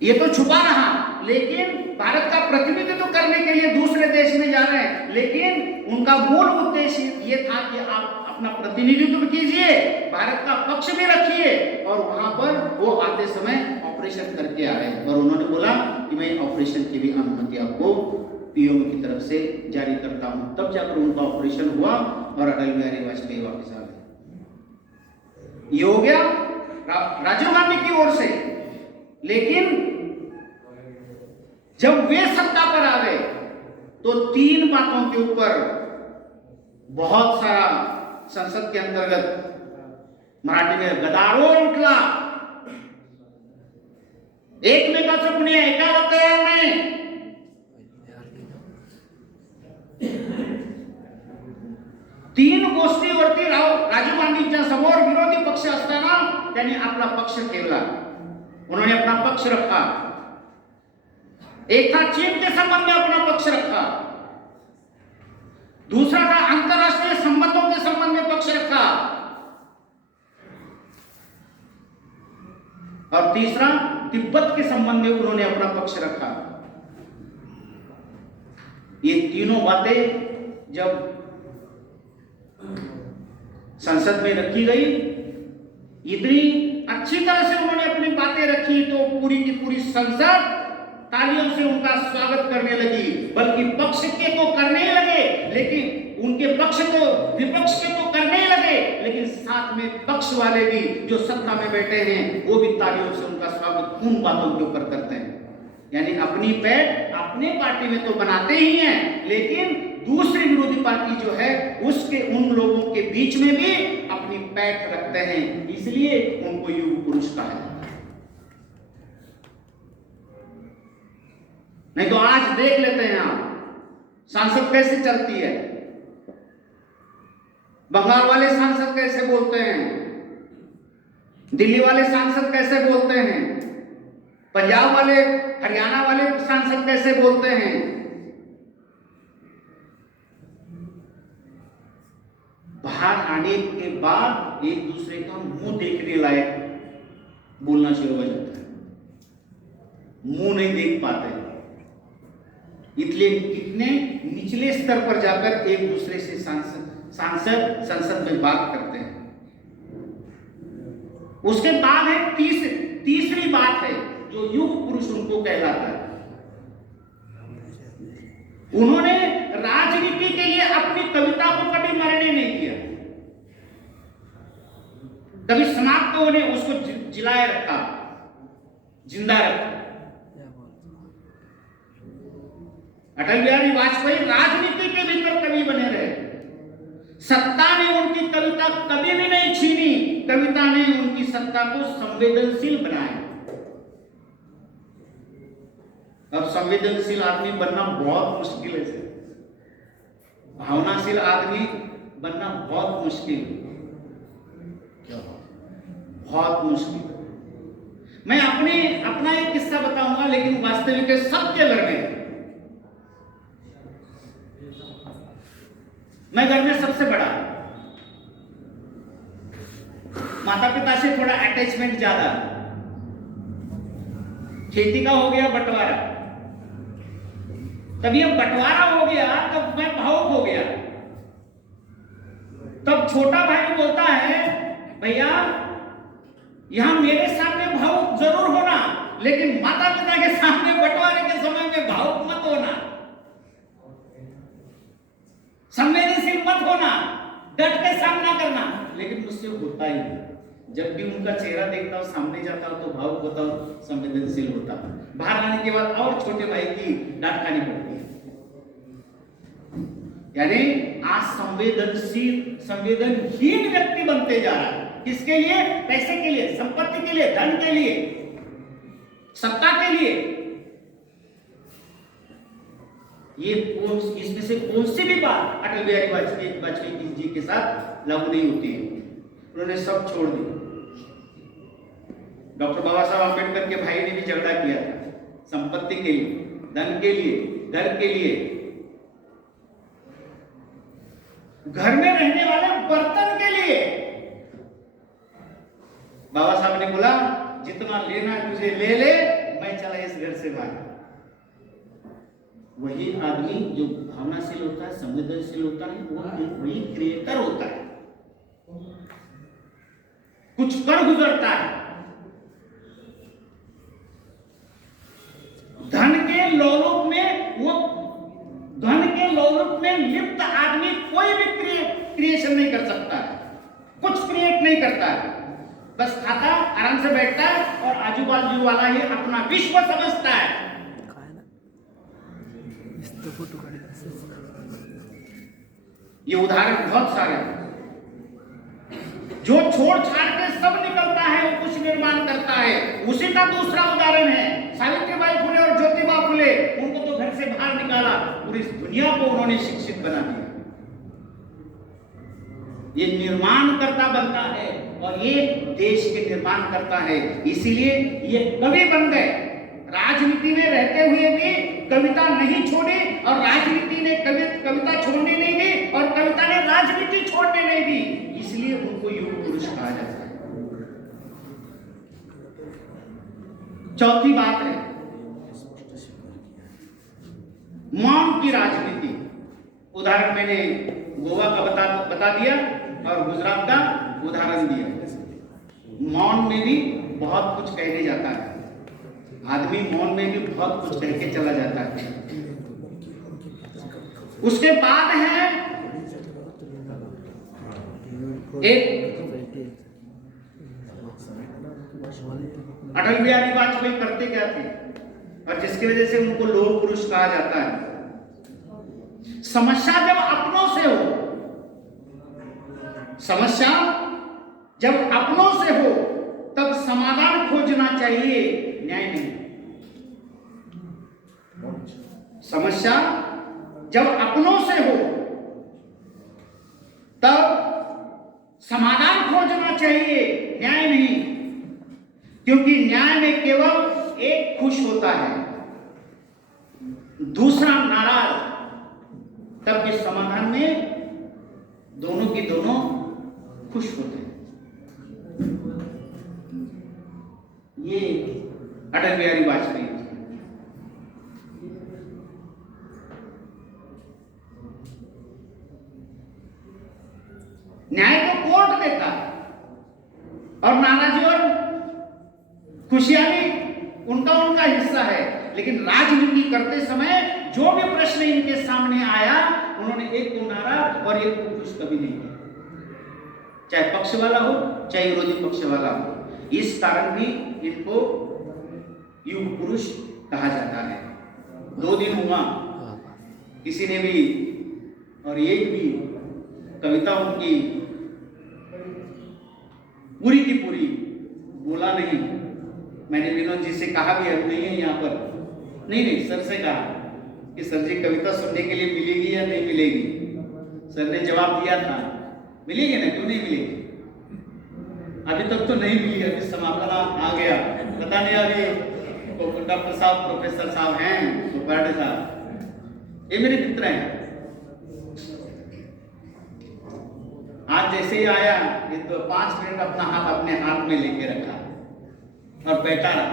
ये तो छुपा रहा, लेकिन भारत का प्रतिनिधित्व करने के लिए दूसरे देश में जा रहे हैं, लेकिन उनका मूल उद्देश्य ये था कि आप अपना प्रतिनिधित्व कीजिए, भारत का पक्ष भी रखिए, और वहां पर वो आते समय ऑपरेशन करके आ रहे हैं। और उन्होंने बोला कि मैं ऑपरेशन की भी अनुमति आपको पीएमओ की तरफ से जारी करता हूं। तब जाकर उनका ऑपरेशन हुआ और अटल बिहारी वाजपेयी वापस आ गए। ये हो गया राजीव गांधी की ओर से। लेकिन जब वे सत्ता पर आ गए तो तीन बातों के ऊपर बहुत सारा संसद के अंतर्गत मराठी में गदारोळ उठला। एकमेकाचं कुणी ऐकायला तयार नाही। तीन गोष्टीवरती राजीव गांधींच्या समोर विरोधी पक्ष असताना त्यांनी आपला पक्ष ठेवला, उन्होंने अपना पक्ष रखा। एक था चीन के संबंध में अपना पक्ष रखा, दूसरा था अंतरराष्ट्रीय संबंधों के संबंध में पक्ष रखा, और तीसरा तिब्बत के संबंध में उन्होंने अपना पक्ष रखा। ये तीनों बातें जब संसद में रखी गई, इतनी अच्छी तरह से उन्होंने अपनी बातें रखी तो पूरी की पूरी संसद तालियों से उनका स्वागत करने लगी। बल्कि पक्ष के तो करने ही लगे, लेकिन उनके पक्ष को विपक्ष के तो करने ही लगे, लेकिन साथ में पक्ष वाले भी जो सत्ता में बैठे हैं वो भी तालियों से उनका स्वागत उन बातों के ऊपर करते हैं। यानी अपनी पैठ अपने पार्टी में तो बनाते ही हैं, लेकिन दूसरी विरोधी पार्टी जो है उसके उन लोगों के बीच में भी अपनी पैठ रखते हैं, इसलिए उनको युग पुरुष कहा जाता है। नहीं तो आज देख लेते हैं आप सांसद कैसे चलती है, बंगाल वाले सांसद कैसे बोलते हैं, दिल्ली वाले सांसद कैसे बोलते हैं, पंजाब वाले हरियाणा वाले सांसद कैसे बोलते हैं। बाहर आने के बाद एक दूसरे का मुंह देखने लायक बोलना शुरू हो जाता है, मुंह नहीं देख पाते, इसलिए कितने निचले स्तर पर जाकर एक दूसरे से सांसद संसद में बात करते हैं। उसके बाद है तीसरी बात है जो युग पुरुष उनको कहलाता है। उन्होंने राजनीति के लिए अपनी कविता को कभी मरने नहीं दिया। कभी समाप्त होने उसको जिलाए रखा, जिंदा रखा। अटल बिहारी वाजपेयी राजनीति के भीतर कवि बने रहे। सत्ता ने उनकी कविता कभी भी नहीं छीनी, कविता ने उनकी सत्ता को संवेदनशील बनाया। अब संवेदनशील आदमी बनना बहुत मुश्किल है, भावनाशील आदमी बनना बहुत मुश्किल, बहुत मुश्किल। मैं अपना एक किस्सा बताऊंगा, लेकिन वास्तविक है, सबके घर में। मैं घर में सबसे बड़ा, माता पिता से थोड़ा अटैचमेंट ज्यादा। खेती का हो गया बंटवारा, तब ये बंटवारा हो गया, तब मैं भावुक हो गया। तब छोटा भाई बोलता है, भैया यहां मेरे सामने भावुक जरूर होना, लेकिन माता पिता के सामने बंटवारे के समय में भावुक मत होना, संवेदनशील मत होना, डट के सामना करना। लेकिन मुझसे होता ही नहीं। जब भी उनका चेहरा देखता हूं, सामने जाता हूं, तो भावुक होता हूं, संवेदनशील होता हूं। बाहर आने के बाद और छोटे भाई की डांट खानी पड़ती है। यानी आज संवेदनहीन व्यक्ति बनते जा रहा है। किसके लिए? पैसे के लिए, संपत्ति के लिए, धन के लिए, सत्ता के लिए। ये इसमें से कौन सी भी बात अटल बिहारी वाजपेयी जी के साथ लागू नहीं होती है। उन्होंने सब छोड़ दिया। डॉक्टर बाबा साहब आंबेडकर के भाई ने भी झगड़ा किया था, संपत्ति के लिए, धन के लिए, घर के लिए, घर में रहने वाले बर्तन के लिए। बाबा साहब ने बोला, जितना लेना तुझे ले ले, मैं चला इस घर से बाहर। वही आदमी जो भावनाशील होता है, संवेदनशील होता है, वही क्रिएटर होता है, कुछ कर गुजरता है। धन के लोलुप में लिप्त आदमी कोई भी क्रिएशन नहीं कर सकता है, कुछ क्रिएट नहीं करता है। बस खाता, आराम से बैठता है और आजू बाजू वाला ही अपना विश्व समझता है। ये उदाहरण बहुत सारे हैं। जो छोड़ छाड़ के सब निकलता है, वो कुछ निर्माण करता है। उसी का दूसरा उदाहरण है सावित्रीबाई फुले और ज्योतिबा फुले। उनको तो घर से बाहर निकाला, पूरी दुनिया को उन्होंने शिक्षित बना दिया। ये निर्माण करता बनता है और ये देश के निर्माण करता है। इसीलिए ये कवि बन गए। राजनीति में रहते हुए भी कविता नहीं छोड़ी और राजनीति ने कविता छोड़ने नहीं दी और कविता ने राजनीति छोड़ने नहीं दी। इसलिए उनको युग पुरुष कहा जाता है। चौथी बात है मौन की राजनीति। उदाहरण मैंने गोवा का बता दिया और गुजरात का उदाहरण दिया। मौन में भी बहुत कुछ कहने जाता है। आदमी मौन में भी बहुत कुछ कह के चला जाता है। उसके बाद है एक अटल बिहारी वाजपेयी करते क्या थे और जिसकी वजह से उनको लोह पुरुष कहा जाता है। समस्या जब अपनों से हो, समस्या जब अपनों से हो तब समाधान खोजना चाहिए, न्याय नहीं। समस्या जब अपनों से हो तब समाधान खोजना चाहिए, न्याय नहीं। क्योंकि न्याय में केवल एक खुश होता है, दूसरा नाराज। तब इस समाधान में दोनों की दोनों खुश होते हैं। ये अटल बिहारी वाजपेयी। न्याय तो कोर्ट देता है और नाराजी और खुशहाली उनका हिस्सा है। लेकिन राजनीति करते समय जो भी प्रश्न इनके सामने आया, उन्होंने एक को नाराज और एक को खुश कभी नहीं किया, चाहे पक्ष वाला हो चाहे विरोधी पक्ष वाला हो, इस कारण भी इनको युग पुरुष कहा जाता है। 2 दिन हुआ, किसी ने भी और एक भी कविता उनकी पूरी की पूरी बोला नहीं। मैंने विनोद जी से कहा भी, अब नहीं है यहाँ पर, नहीं सर से कहा कि सर जी कविता सुनने के लिए मिलेगी या नहीं मिलेगी। सर ने जवाब दिया था मिलेगी ना, क्यों नहीं मिलेगी। अभी तक तो नहीं मिली, अभी समापन आ गया, पता नहीं अभी तो डॉक्टर साहब, प्रोफेसर साहब हैं, तो पार्टे साहब, ये मेरे मित्र हैं। आज जैसे ही आया, ये तो 5 मिनट अपना हाथ अपने हाथ में लेके रखा और बैठा रहा।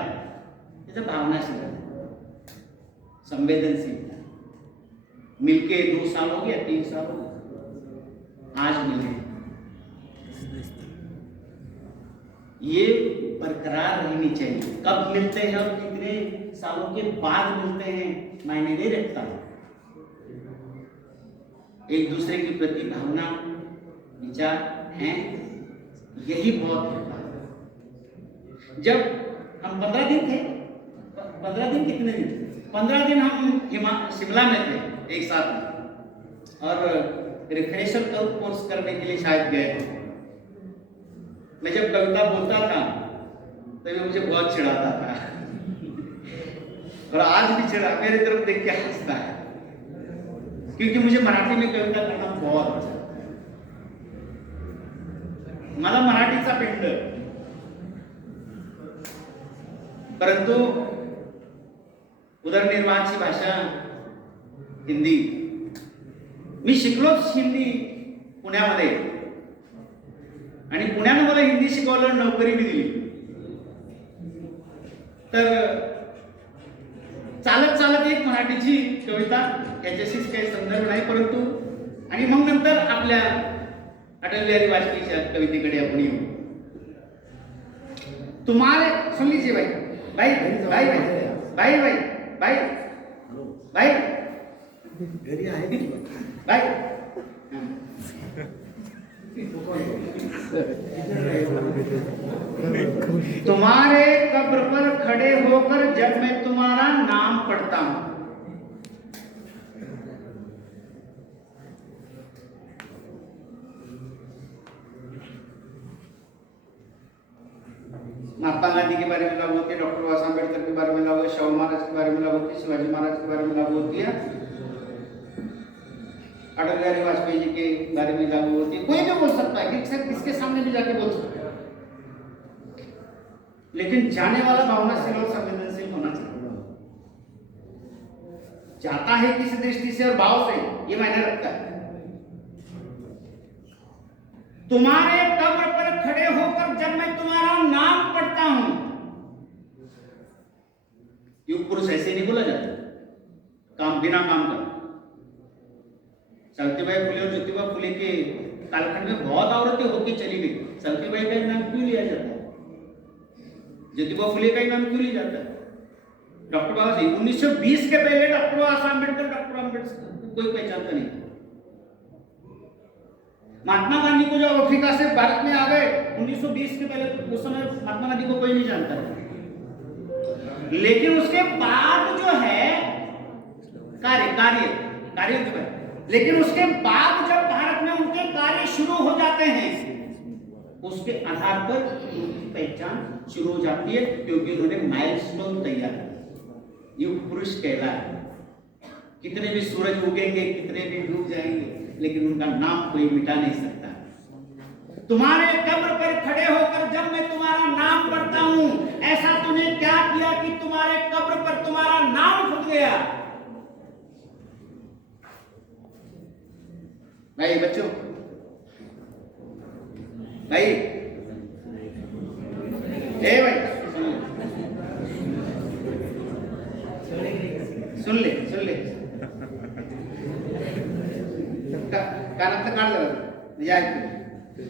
ये तो भावनाशील, संवेदनशीलता। मिलके 2 साल हो गया, 3 साल हो गया, आज मिले। ये बरकरार रहनी चाहिए। कब मिलते हैं और कितने सालों के बाद मिलते हैं मायने नहीं रखता। एक दूसरे के प्रति भावना, विचार हैं, यही बहुत होता है। जब हम 15 दिन थे, 15 दिन कितने दिन, 15 दिन हम शिमला में थे एक साथ में, और रिफ्रेशर कोर्स करने के लिए शायद गए थे। मैं जब कविता बोलता था तो मुझे बहुत चिढ़ाता था और आज भी चिढ़ा, मेरी तरफ देख के हंसता है, क्योंकि मुझे मराठी में कविता करना बहुत अच्छा, मला मराठीचा पिंड। परंतु उदरनिर्वाहाची भाषा हिंदी, मी शिकलोच हिंदी पुण्यामध्ये, आणि पुण्याने मला हिंदी शिकवलं, नोकरी मी दिली। तर चालत चालत एक मराठीची कविता, याच्याशीच काही संदर्भ नाही, परंतु आणि मग नंतर आपल्या अटल बिहारी वाजपेयीच्या कवितेकडे आपण येऊ। तुम्हारे, सुन लीजिए भाई, भाई भाई भाई भाई भाई भाई भाई भाई, तुम्हारे कब्र पर खड़े होकर जब मैं तुम्हारा नाम पढ़ता हूं, महात्मा गांधी के बारे में लागू होती है, डॉक्टर बाबा साहब अम्बेडकर के बारे में लागू, शाहू महाराज के बारे में लागू होती है, शिवाजी महाराज के बारे में लागू होती है, अटल बिहारी वाजपेयी जी के बारे में लागू होती है। कोई भी बोल सकता है, किसके सामने भी जाके बोल सकता है, लेकिन जाने वाला भावनाशील और संवेदनशील होना चाहिए। जाता है किस दृष्टि से और भाव से, ये मायने रखता है। तुम्हारे कब्र पर खड़े होकर जब मैं तुम्हारा नाम पढ़ता हूं, युग पुरुष ऐसे नहीं बोला जाता, काम बिना काम का। सावित्रीबाई फुले और ज्योतिबा फुले के कालखंड में बहुत औरतें होके चली गई। सावित्रीबाई का नाम क्यों लिया जाता है, ज्योतिबा फुले का नाम क्यों लिया जाता है? डॉक्टर बाबा साहब 1920 के पहले डॉक्टर बाबा साहब अम्बेडकर, डॉक्टर अम्बेडकर कोई पहचानता नहीं। महात्मा गांधी को जब अफ्रीका से भारत में आ गए 1920 के पहले, उस समय महात्मा गांधी को कोई नहीं जानता है। लेकिन उसके बाद जो है कार्य के बाद, लेकिन उसके बाद जब भारत में उनके कार्य शुरू हो जाते हैं, उसके आधार पर उनकी पहचान शुरू हो जाती है, क्योंकि उन्होंने माइलस्टोन तैयार किया। युग पुरुष कहलाए। कितने भी सूरज उगेंगे, कितने भी डूब जाएंगे, लेकिन उनका नाम कोई मिटा नहीं सकता। तुम्हारे कब्र पर खड़े होकर जब मैं तुम्हारा नाम पढ़ता हूं, ऐसा तूने क्या किया कि तुम्हारे कब्र पर तुम्हारा नाम खुद गया? भाई बच्चों, भाई ए भाई, सुन ले कानत काट जरा।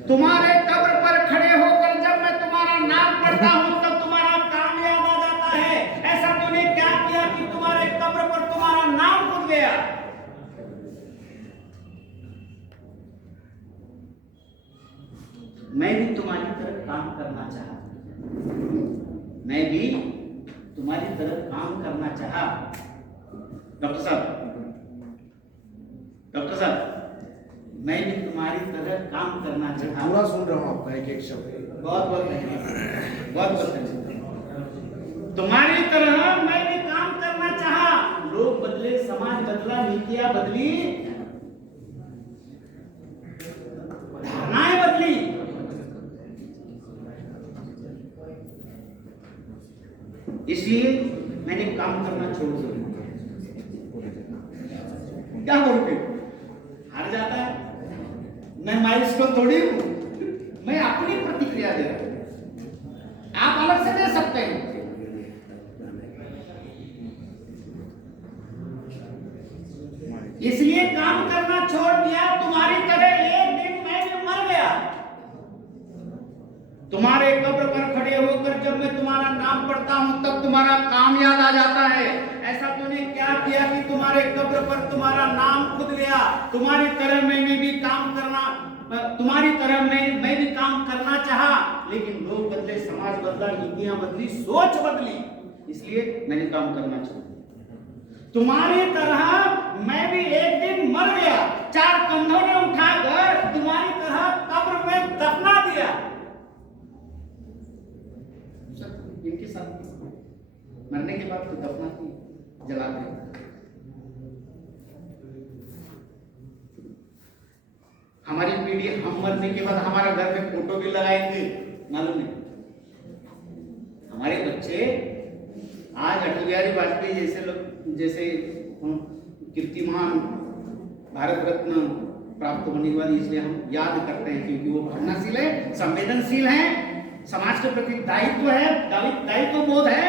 तुम्हारे कब्र पर खड़े होकर जब मैं तुम्हारा नाम पढ़ता हूं, तब तुम्हारा काम याद आ जाता है। ऐसा तूने क्या किया कि तुम्हारे कब्र पर तुम्हारा नाम खुद गया? मैं भी तुम्हारी तरह काम करना चाहा। मैं भी तुम्हारी तरह काम करना चाहा। डॉक्टर साहब, मैं भी तुम्हारी तरह काम करना चाहा। पूरा सुन रहा हूँ आपका एक एक शब्द। बहुत बहुत धन्यवाद, बहुत बहुत धन्यवाद। तुम्हारी तरह मैं भी काम करना चाहा। लोग बदले, समाज बदला, नीतियां बदली, धारणाएं बदली। इसलिए मैंने काम करना छोड़ दिया। क्या करूं फिर? हार जाता है। मैं माइलस्टोन थोड़ी हूं, मैं अपनी प्रतिक्रिया दे रहा हूं, आप अलग से दे सकते हैं। इसलिए काम करना छोड़ दिया। तुम्हारी तरह एक दिन मैं भी मर गया। तुम्हारे कब्र पर खड़े होकर जब मैं तुम्हारा नाम पढ़ता हूं तब तुम्हारा काम याद आ जाता है। ऐसा तूने क्या किया कि तुम्हारे कब्र पर तुम्हारा नाम खुद लिया? तुम्हारी तरह मैं भी काम करना, तुम्हारी तरह मैं भी काम करना चाहा, लेकिन लोग बदले, समाज बदला, नीतियां बदली, सोच बदली, इसलिए मैंने काम करना छोड़ा। तुम्हारी तरह मैं भी एक दिन मर गया। 4 कंधों ने उठाकर तुम्हारी तरह कब्र में दफना दिया। इनके साथ मरने के बाद तो दफना की, जलाते। हमारी पीढ़ी हम मरने के बाद हमारा घर में फोटो भी लगाएंगे, मालूम नहीं। हमारे बच्चे आज अटल बिहारी वाजपेयी जैसे लोग, जैसे कीर्तिमान भारत रत्न प्राप्त होने के बाद इसलिए हम याद करते हैं, क्योंकि वो भावनाशील है, संवेदनशील है, समाज के प्रति दायित्व है, दायित्व बोध है,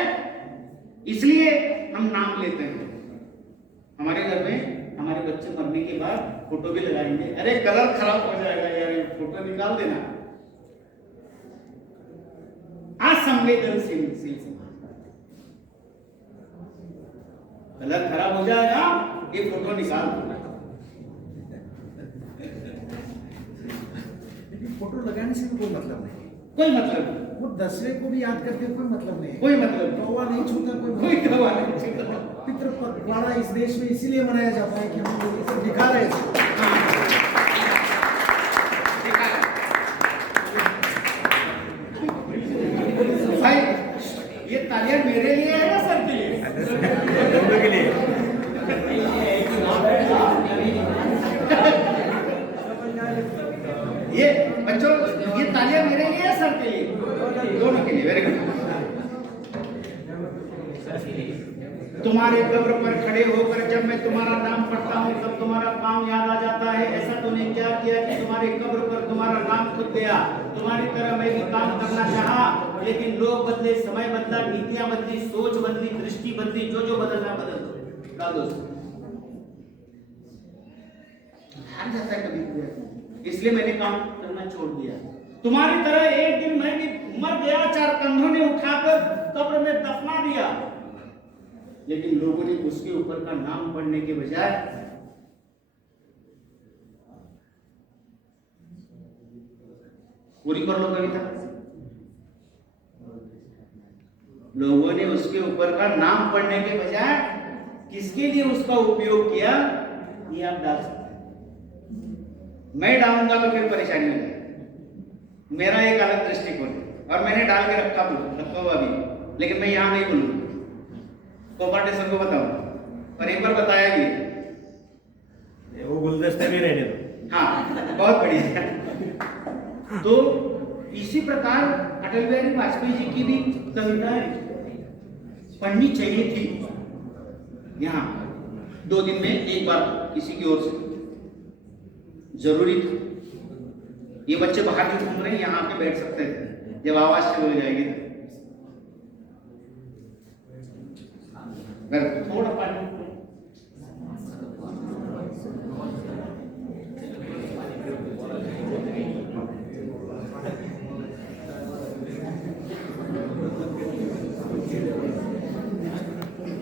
इसलिए हम नाम लेते हैं। हमारे घर में हमारे बच्चे मरने के बाद फोटो भी लगाएंगे। अरे कलर खराब हो जाएगा यार, फोटो निकाल देना। असंवेदनशील समाज, कलर खराब हो जाएगा, ये फोटो निकाल देना। फोटो लगाने से भी कोई मतलब नहीं, कोई मतलब नहीं। वो 10वें को भी याद करके कोई मतलब नहीं, कोई मतलब नहीं। कौवा नहीं छूता, कोई कौवा नहीं छूता। पितृपक्ष इस देश में इसीलिए मनाया जाता है कि हम लोग इसे दिखा रहे हैं। भाई ये तालियां मेरे लिए है या सर के लिए? दोनों के लिए। ये बच्चों, ये तालियां मेरे लिए है सर के लिए? दोनों के लिए। Very good. तुम्हारे कब्र पर खड़े होकर जब मैं तुम्हारा नाम पढ़ता हूँ तब तुम्हारा काम याद आ जाता है। ऐसा तूने क्या किया कि तुम्हारे कब्र पर तुम्हारा नाम खुद गया? तुम्हारी तरह मैं भी काम करना चाहा, लेकिन लोग बदले, समय बदला, नीतियां बदली, सोच बदली, दृष्टि बदली, जो बदलना बदल दो। दोस्तों हार जाता है कभी, इसलिए मैंने काम करना छोड़ दिया। तुम्हारी तरह एक दिन मैं भी मर गया। 4 कंधों ने उठाकर कब्र में दफना दिया, लेकिन लोगों ने उसके ऊपर का नाम पढ़ने के बजाय पूरी कर लो कविता, लोगों ने उसके ऊपर का नाम पढ़ने के बजाय किसके लिए उसका उपयोग किया, ये आप डाल सकते हैं। मैं डालूंगा तो फिर परेशानी हो जाएगी। मेरा एक अलग दृष्टिकोण और मैंने डाल के रखा हुआ भी, लेकिन मैं यहां नहीं बोलूंगा, कोऑपरेशन को बताओ, और एक बार बताया भी, वो गुलदस्ते में रहने दो। हाँ बहुत बढ़िया। तो इसी प्रकार अटल बिहारी वाजपेयी जी की भी कविताएं पढ़नी चाहिए थी। यहाँ 2 दिन में एक बार किसी की ओर से जरूरी था। ये बच्चे बाहर नहीं घूम रहे, यहाँ पे बैठ सकते थे जब आवाज शुरू हो जाएगी। थोड़ा पानी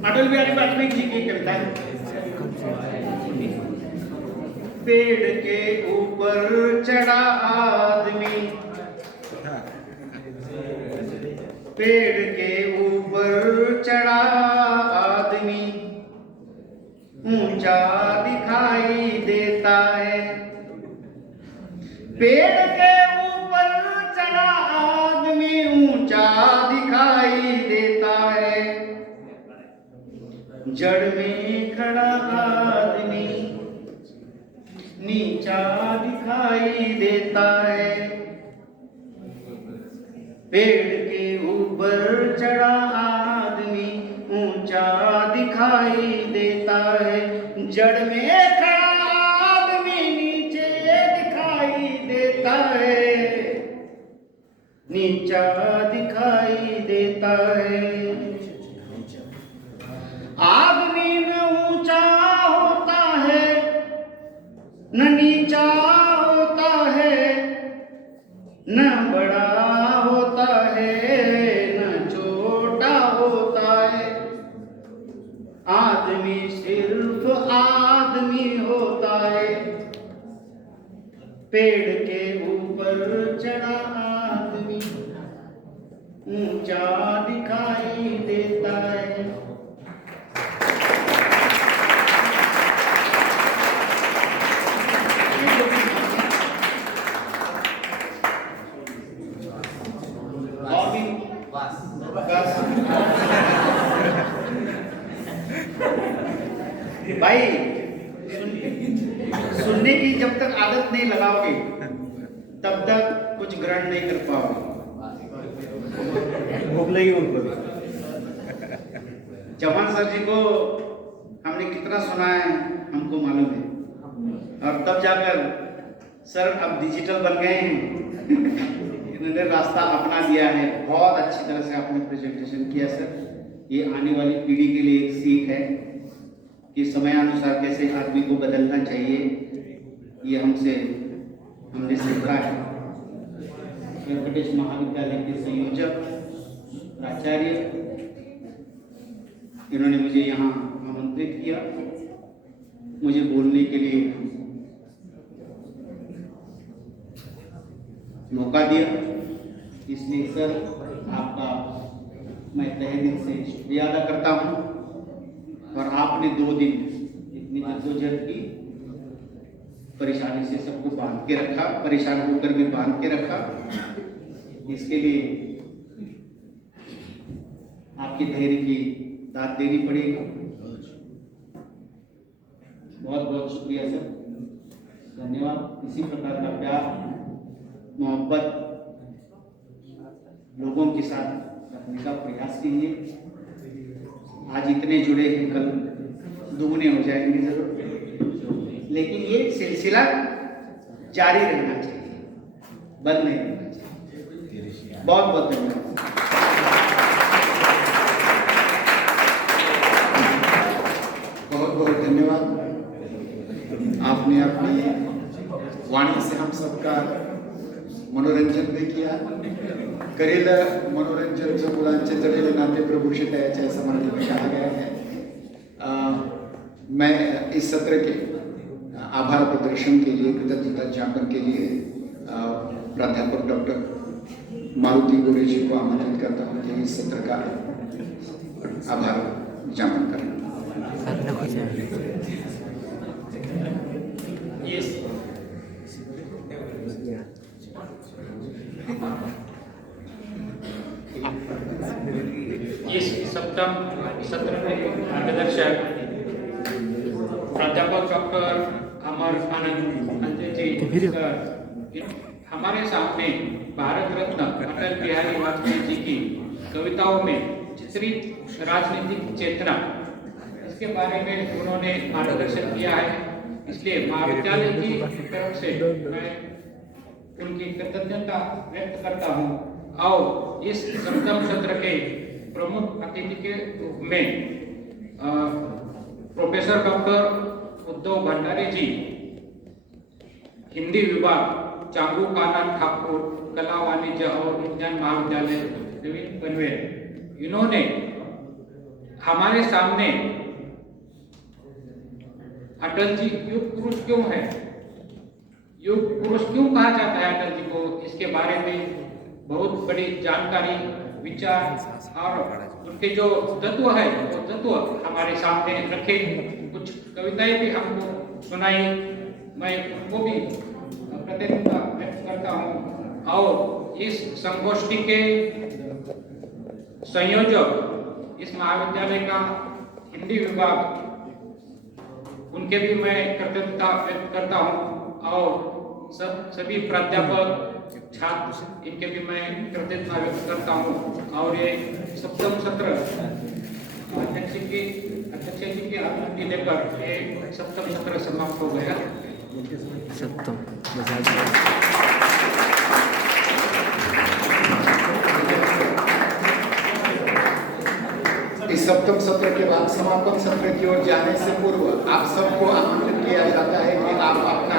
अटल बिहारी वाजपेयी जी की कविता है। पेड़ के ऊपर चढ़ा आदमी पेड़ के ऊपर चढ़ा आदमी ऊंचा दिखाई देता है। पेड़ के ऊपर चढ़ा आदमी ऊंचा दिखाई देता है। जड़ में खड़ा आदमी नीचा दिखाई देता है। पेड़ के ऊपर चढ़ा आदमी ऊंचा दिखाई देता है। जड़ में खड़ा आदमी नीचे दिखाई देता है, नीचा दिखाई देता है। आदमी न ऊंचा होता है न नीचा होता है, न बड़ा होता है न छोटा होता है। आदमी सिर्फ आदमी होता है। पेड़ के ऊपर चढ़ा आदमी ऊंचा दिखाई देता है। और भी भाई सुनने की जब तक आदत नहीं लगाओगे तब तक कुछ ग्रहण नहीं कर पाओगे। भूख लगी उनको भी। चौहान सर जी को हमने कितना सुना है हमको मालूम है, और तब जाकर सर अब डिजिटल बन गए हैं। इन्होंने रास्ता अपना दिया है। बहुत अच्छी तरह से आपने प्रेजेंटेशन किया सर। ये आने वाली पीढ़ी के लिए एक सीख है कि समयानुसार कैसे आदमी को बदलना चाहिए। ये हमने सीखा है। वेंकटेश महाविद्यालय के संयोजक प्राचार्य, इन्होंने मुझे यहाँ आमंत्रित किया, मुझे बोलने के लिए मौका दिया। इसलिए सर आपका मैं तहे दिल से शुक्रिया अदा करता हूँ। और आपने 2 दिन इतनी जद्दोजहद की, परेशानी से सबको बांध के रखा, परेशान होकर भी बांध के रखा। इसके लिए आपकी धैर्य की दाद देनी पड़ेगी। बहुत बहुत शुक्रिया सर, धन्यवाद। इसी प्रकार का प्यार मोहब्बत लोगों के साथ रखने का प्रयास कीजिए। आज इतने जुड़े हैं, कल दुगने हो जाएंगे जरूर, लेकिन ये सिलसिला जारी रहना चाहिए, बंद नहीं रहना चाहिए। बहुत बहुत धन्यवाद। बहुत बहुत धन्यवाद। आपने अपनी वाणी से हम सबका मनोरंजन भी किया। करेल मनोरंजन जो मुलांचे जडलेले नाते प्रभूशी तयाचे असं मराठी कहा गया है। मैं इस सत्र के आभार प्रदर्शन के लिए, कृतज्ञता ज्ञापन के लिए प्राध्यापक डॉक्टर मारुति गोरे जी को आमंत्रित करता हूँ कि इस सत्र का आभार ज्ञापन करें। इस सप्तम सत्र में मार्गदर्शक प्राध्यापक डॉक्टर अमर आनंद अंजय जी हमारे सामने भारत रत्न अटल बिहारी वाजपेयी जी की कविताओं में चित्रित राजनीतिक चेतना, इसके बारे में उन्होंने मार्गदर्शन किया है। इसलिए महाविद्यालय की तरफ से मैं उनकी कृतज्ञता व्यक्त करता हूँ। आओ इस सप्तम सत्र के प्रमुख अतिथि के रूप में प्रोफेसर डॉक्टर उद्धव भंडारी जी, हिंदी विभाग, चांगू कानन ठाकुर, कला वाणिज्य और विज्ञान महाविद्यालय पनवेल, इन्होंने हमारे सामने अटल जी युग पुरुष क्यों है, युग पुरुष क्यों कहा जाता है अटल जी को, इसके बारे में बहुत बड़ी जानकारी विचार और उनके जो तत्व है वो तत्व हमारे सामने रखे। कुछ कविताएं भी हमको सुनाई, मैं उनको भी कृतज्ञता व्यक्त करता हूँ। और इस संगोष्ठी के संयोजक, इस महाविद्यालय का हिंदी विभाग, उनके भी मैं कृतज्ञता व्यक्त करता हूँ। और सभी प्राध्यापक, छात्र, इनके भी मैं कृतज्ञता व्यक्त करता हूँ। और ये सप्तम सत्र अध्यक्ष जी की अनुमति लेकर ये सप्तम सत्र समाप्त हो गया। सप्तम इस सप्तम सत्र के बाद समापन सत्र की ओर जाने से पूर्व आप सबको आमंत्रित किया जाता है कि आप अपना